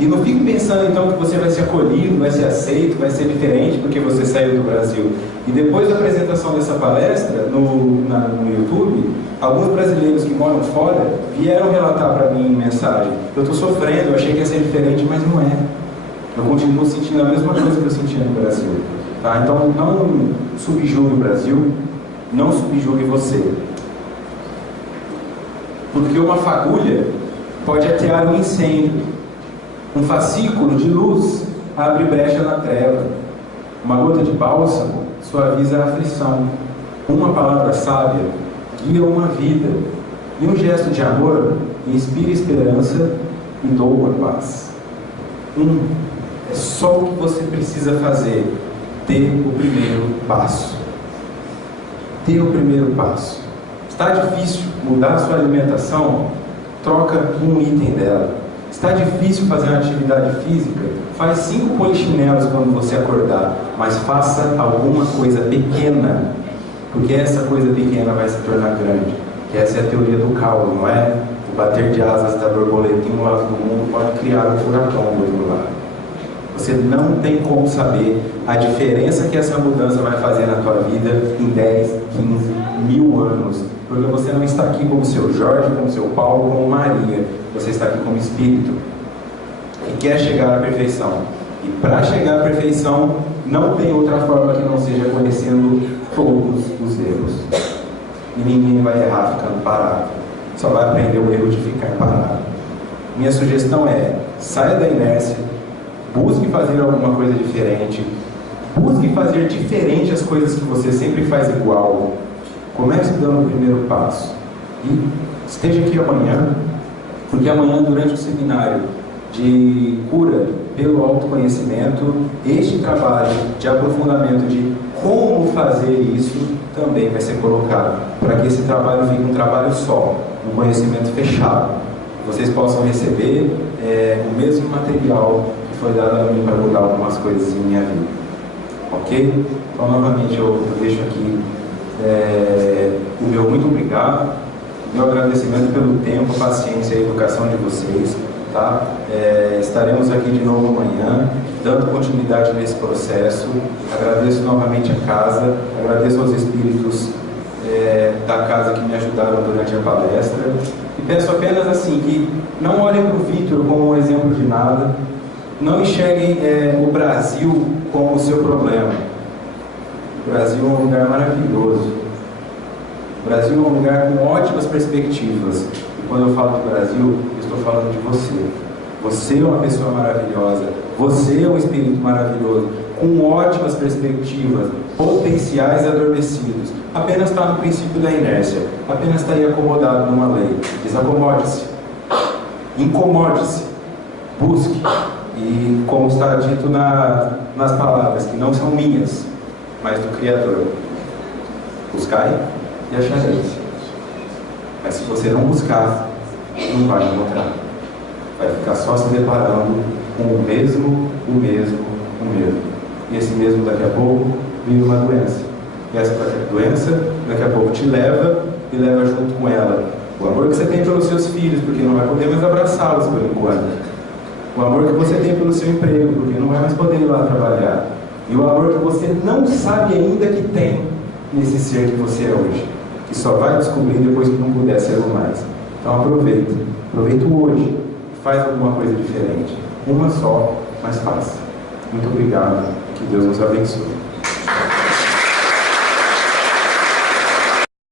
E não fique pensando então que você vai ser acolhido, vai ser aceito, vai ser diferente porque você saiu do Brasil. E depois da apresentação dessa palestra no YouTube, alguns brasileiros que moram fora vieram relatar para mim em mensagem: eu estou sofrendo, eu achei que ia ser diferente, mas não é. Eu continuo sentindo a mesma coisa que eu sentia no Brasil. Tá? Então não subjugue o Brasil, não subjugue você. Porque uma fagulha pode atear um incêndio. Um fascículo de luz abre brecha na treva. Uma gota de bálsamo suaviza a aflição. Uma palavra sábia guia uma vida. E um gesto de amor inspira esperança e doa paz. É só o que você precisa fazer. Dê o primeiro passo. Dê o primeiro passo. Está difícil mudar a sua alimentação? Troca um item dela. Está difícil fazer uma atividade física? Faz 5 polichinelos quando você acordar, mas faça alguma coisa pequena, porque essa coisa pequena vai se tornar grande. Que essa é a teoria do caos, não é? O bater de asas da borboleta em um lado do mundo pode criar um furacão do outro lado. Você não tem como saber a diferença que essa mudança vai fazer na tua vida em 10, 15, 1000 anos. Porque você não está aqui como seu Jorge, como seu Paulo, como Maria. Você está aqui como espírito e quer chegar à perfeição. E para chegar à perfeição, não tem outra forma que não seja conhecendo todos os erros. E ninguém vai errar ficando parado. Só vai aprender o erro de ficar parado. Minha sugestão é: saia da inércia, busque fazer alguma coisa diferente, busque fazer diferente as coisas que você sempre faz igual. Comece dando o primeiro passo. E esteja aqui amanhã, porque amanhã, durante o seminário, de cura pelo autoconhecimento, este trabalho de aprofundamento de como fazer isso também vai ser colocado, para que esse trabalho fique um trabalho só, um conhecimento fechado. Vocês possam receber o mesmo material que foi dado a mim para mudar algumas coisas em minha vida. Ok? Então, novamente, eu deixo aqui o meu muito obrigado, o meu agradecimento pelo tempo, a paciência e a educação de vocês. Tá? Estaremos aqui de novo amanhã, dando continuidade nesse processo. Agradeço novamente a casa, agradeço aos espíritos da casa que me ajudaram durante a palestra, e peço apenas assim, que não olhem para o Vitor como um exemplo de nada, não enxerguem o Brasil como o seu problema. O Brasil é um lugar maravilhoso, o Brasil é um lugar com ótimas perspectivas, e quando eu falo do Brasil, eu estou falando de você. Você é uma pessoa maravilhosa, você é um espírito maravilhoso, com ótimas perspectivas, potenciais adormecidos. Apenas está no princípio da inércia, apenas está aí acomodado numa lei. Desacomode-se, incomode-se, busque. E como está dito nas palavras, que não são minhas, mas do Criador: buscai e achareis. Mas se você não buscar, não vai encontrar. Vai ficar só se deparando com o mesmo. E esse mesmo daqui a pouco vira uma doença. E essa doença daqui a pouco te leva e leva junto com ela o amor que você tem pelos seus filhos, porque não vai poder mais abraçá-los por enquanto. O amor que você tem pelo seu emprego, porque não vai mais poder ir lá trabalhar. E o amor que você não sabe ainda que tem nesse ser que você é hoje, que só vai descobrir depois que não puder ser o mais. Então aproveita hoje, faz alguma coisa diferente. Uma só, mas faça. Muito obrigado, que Deus nos abençoe.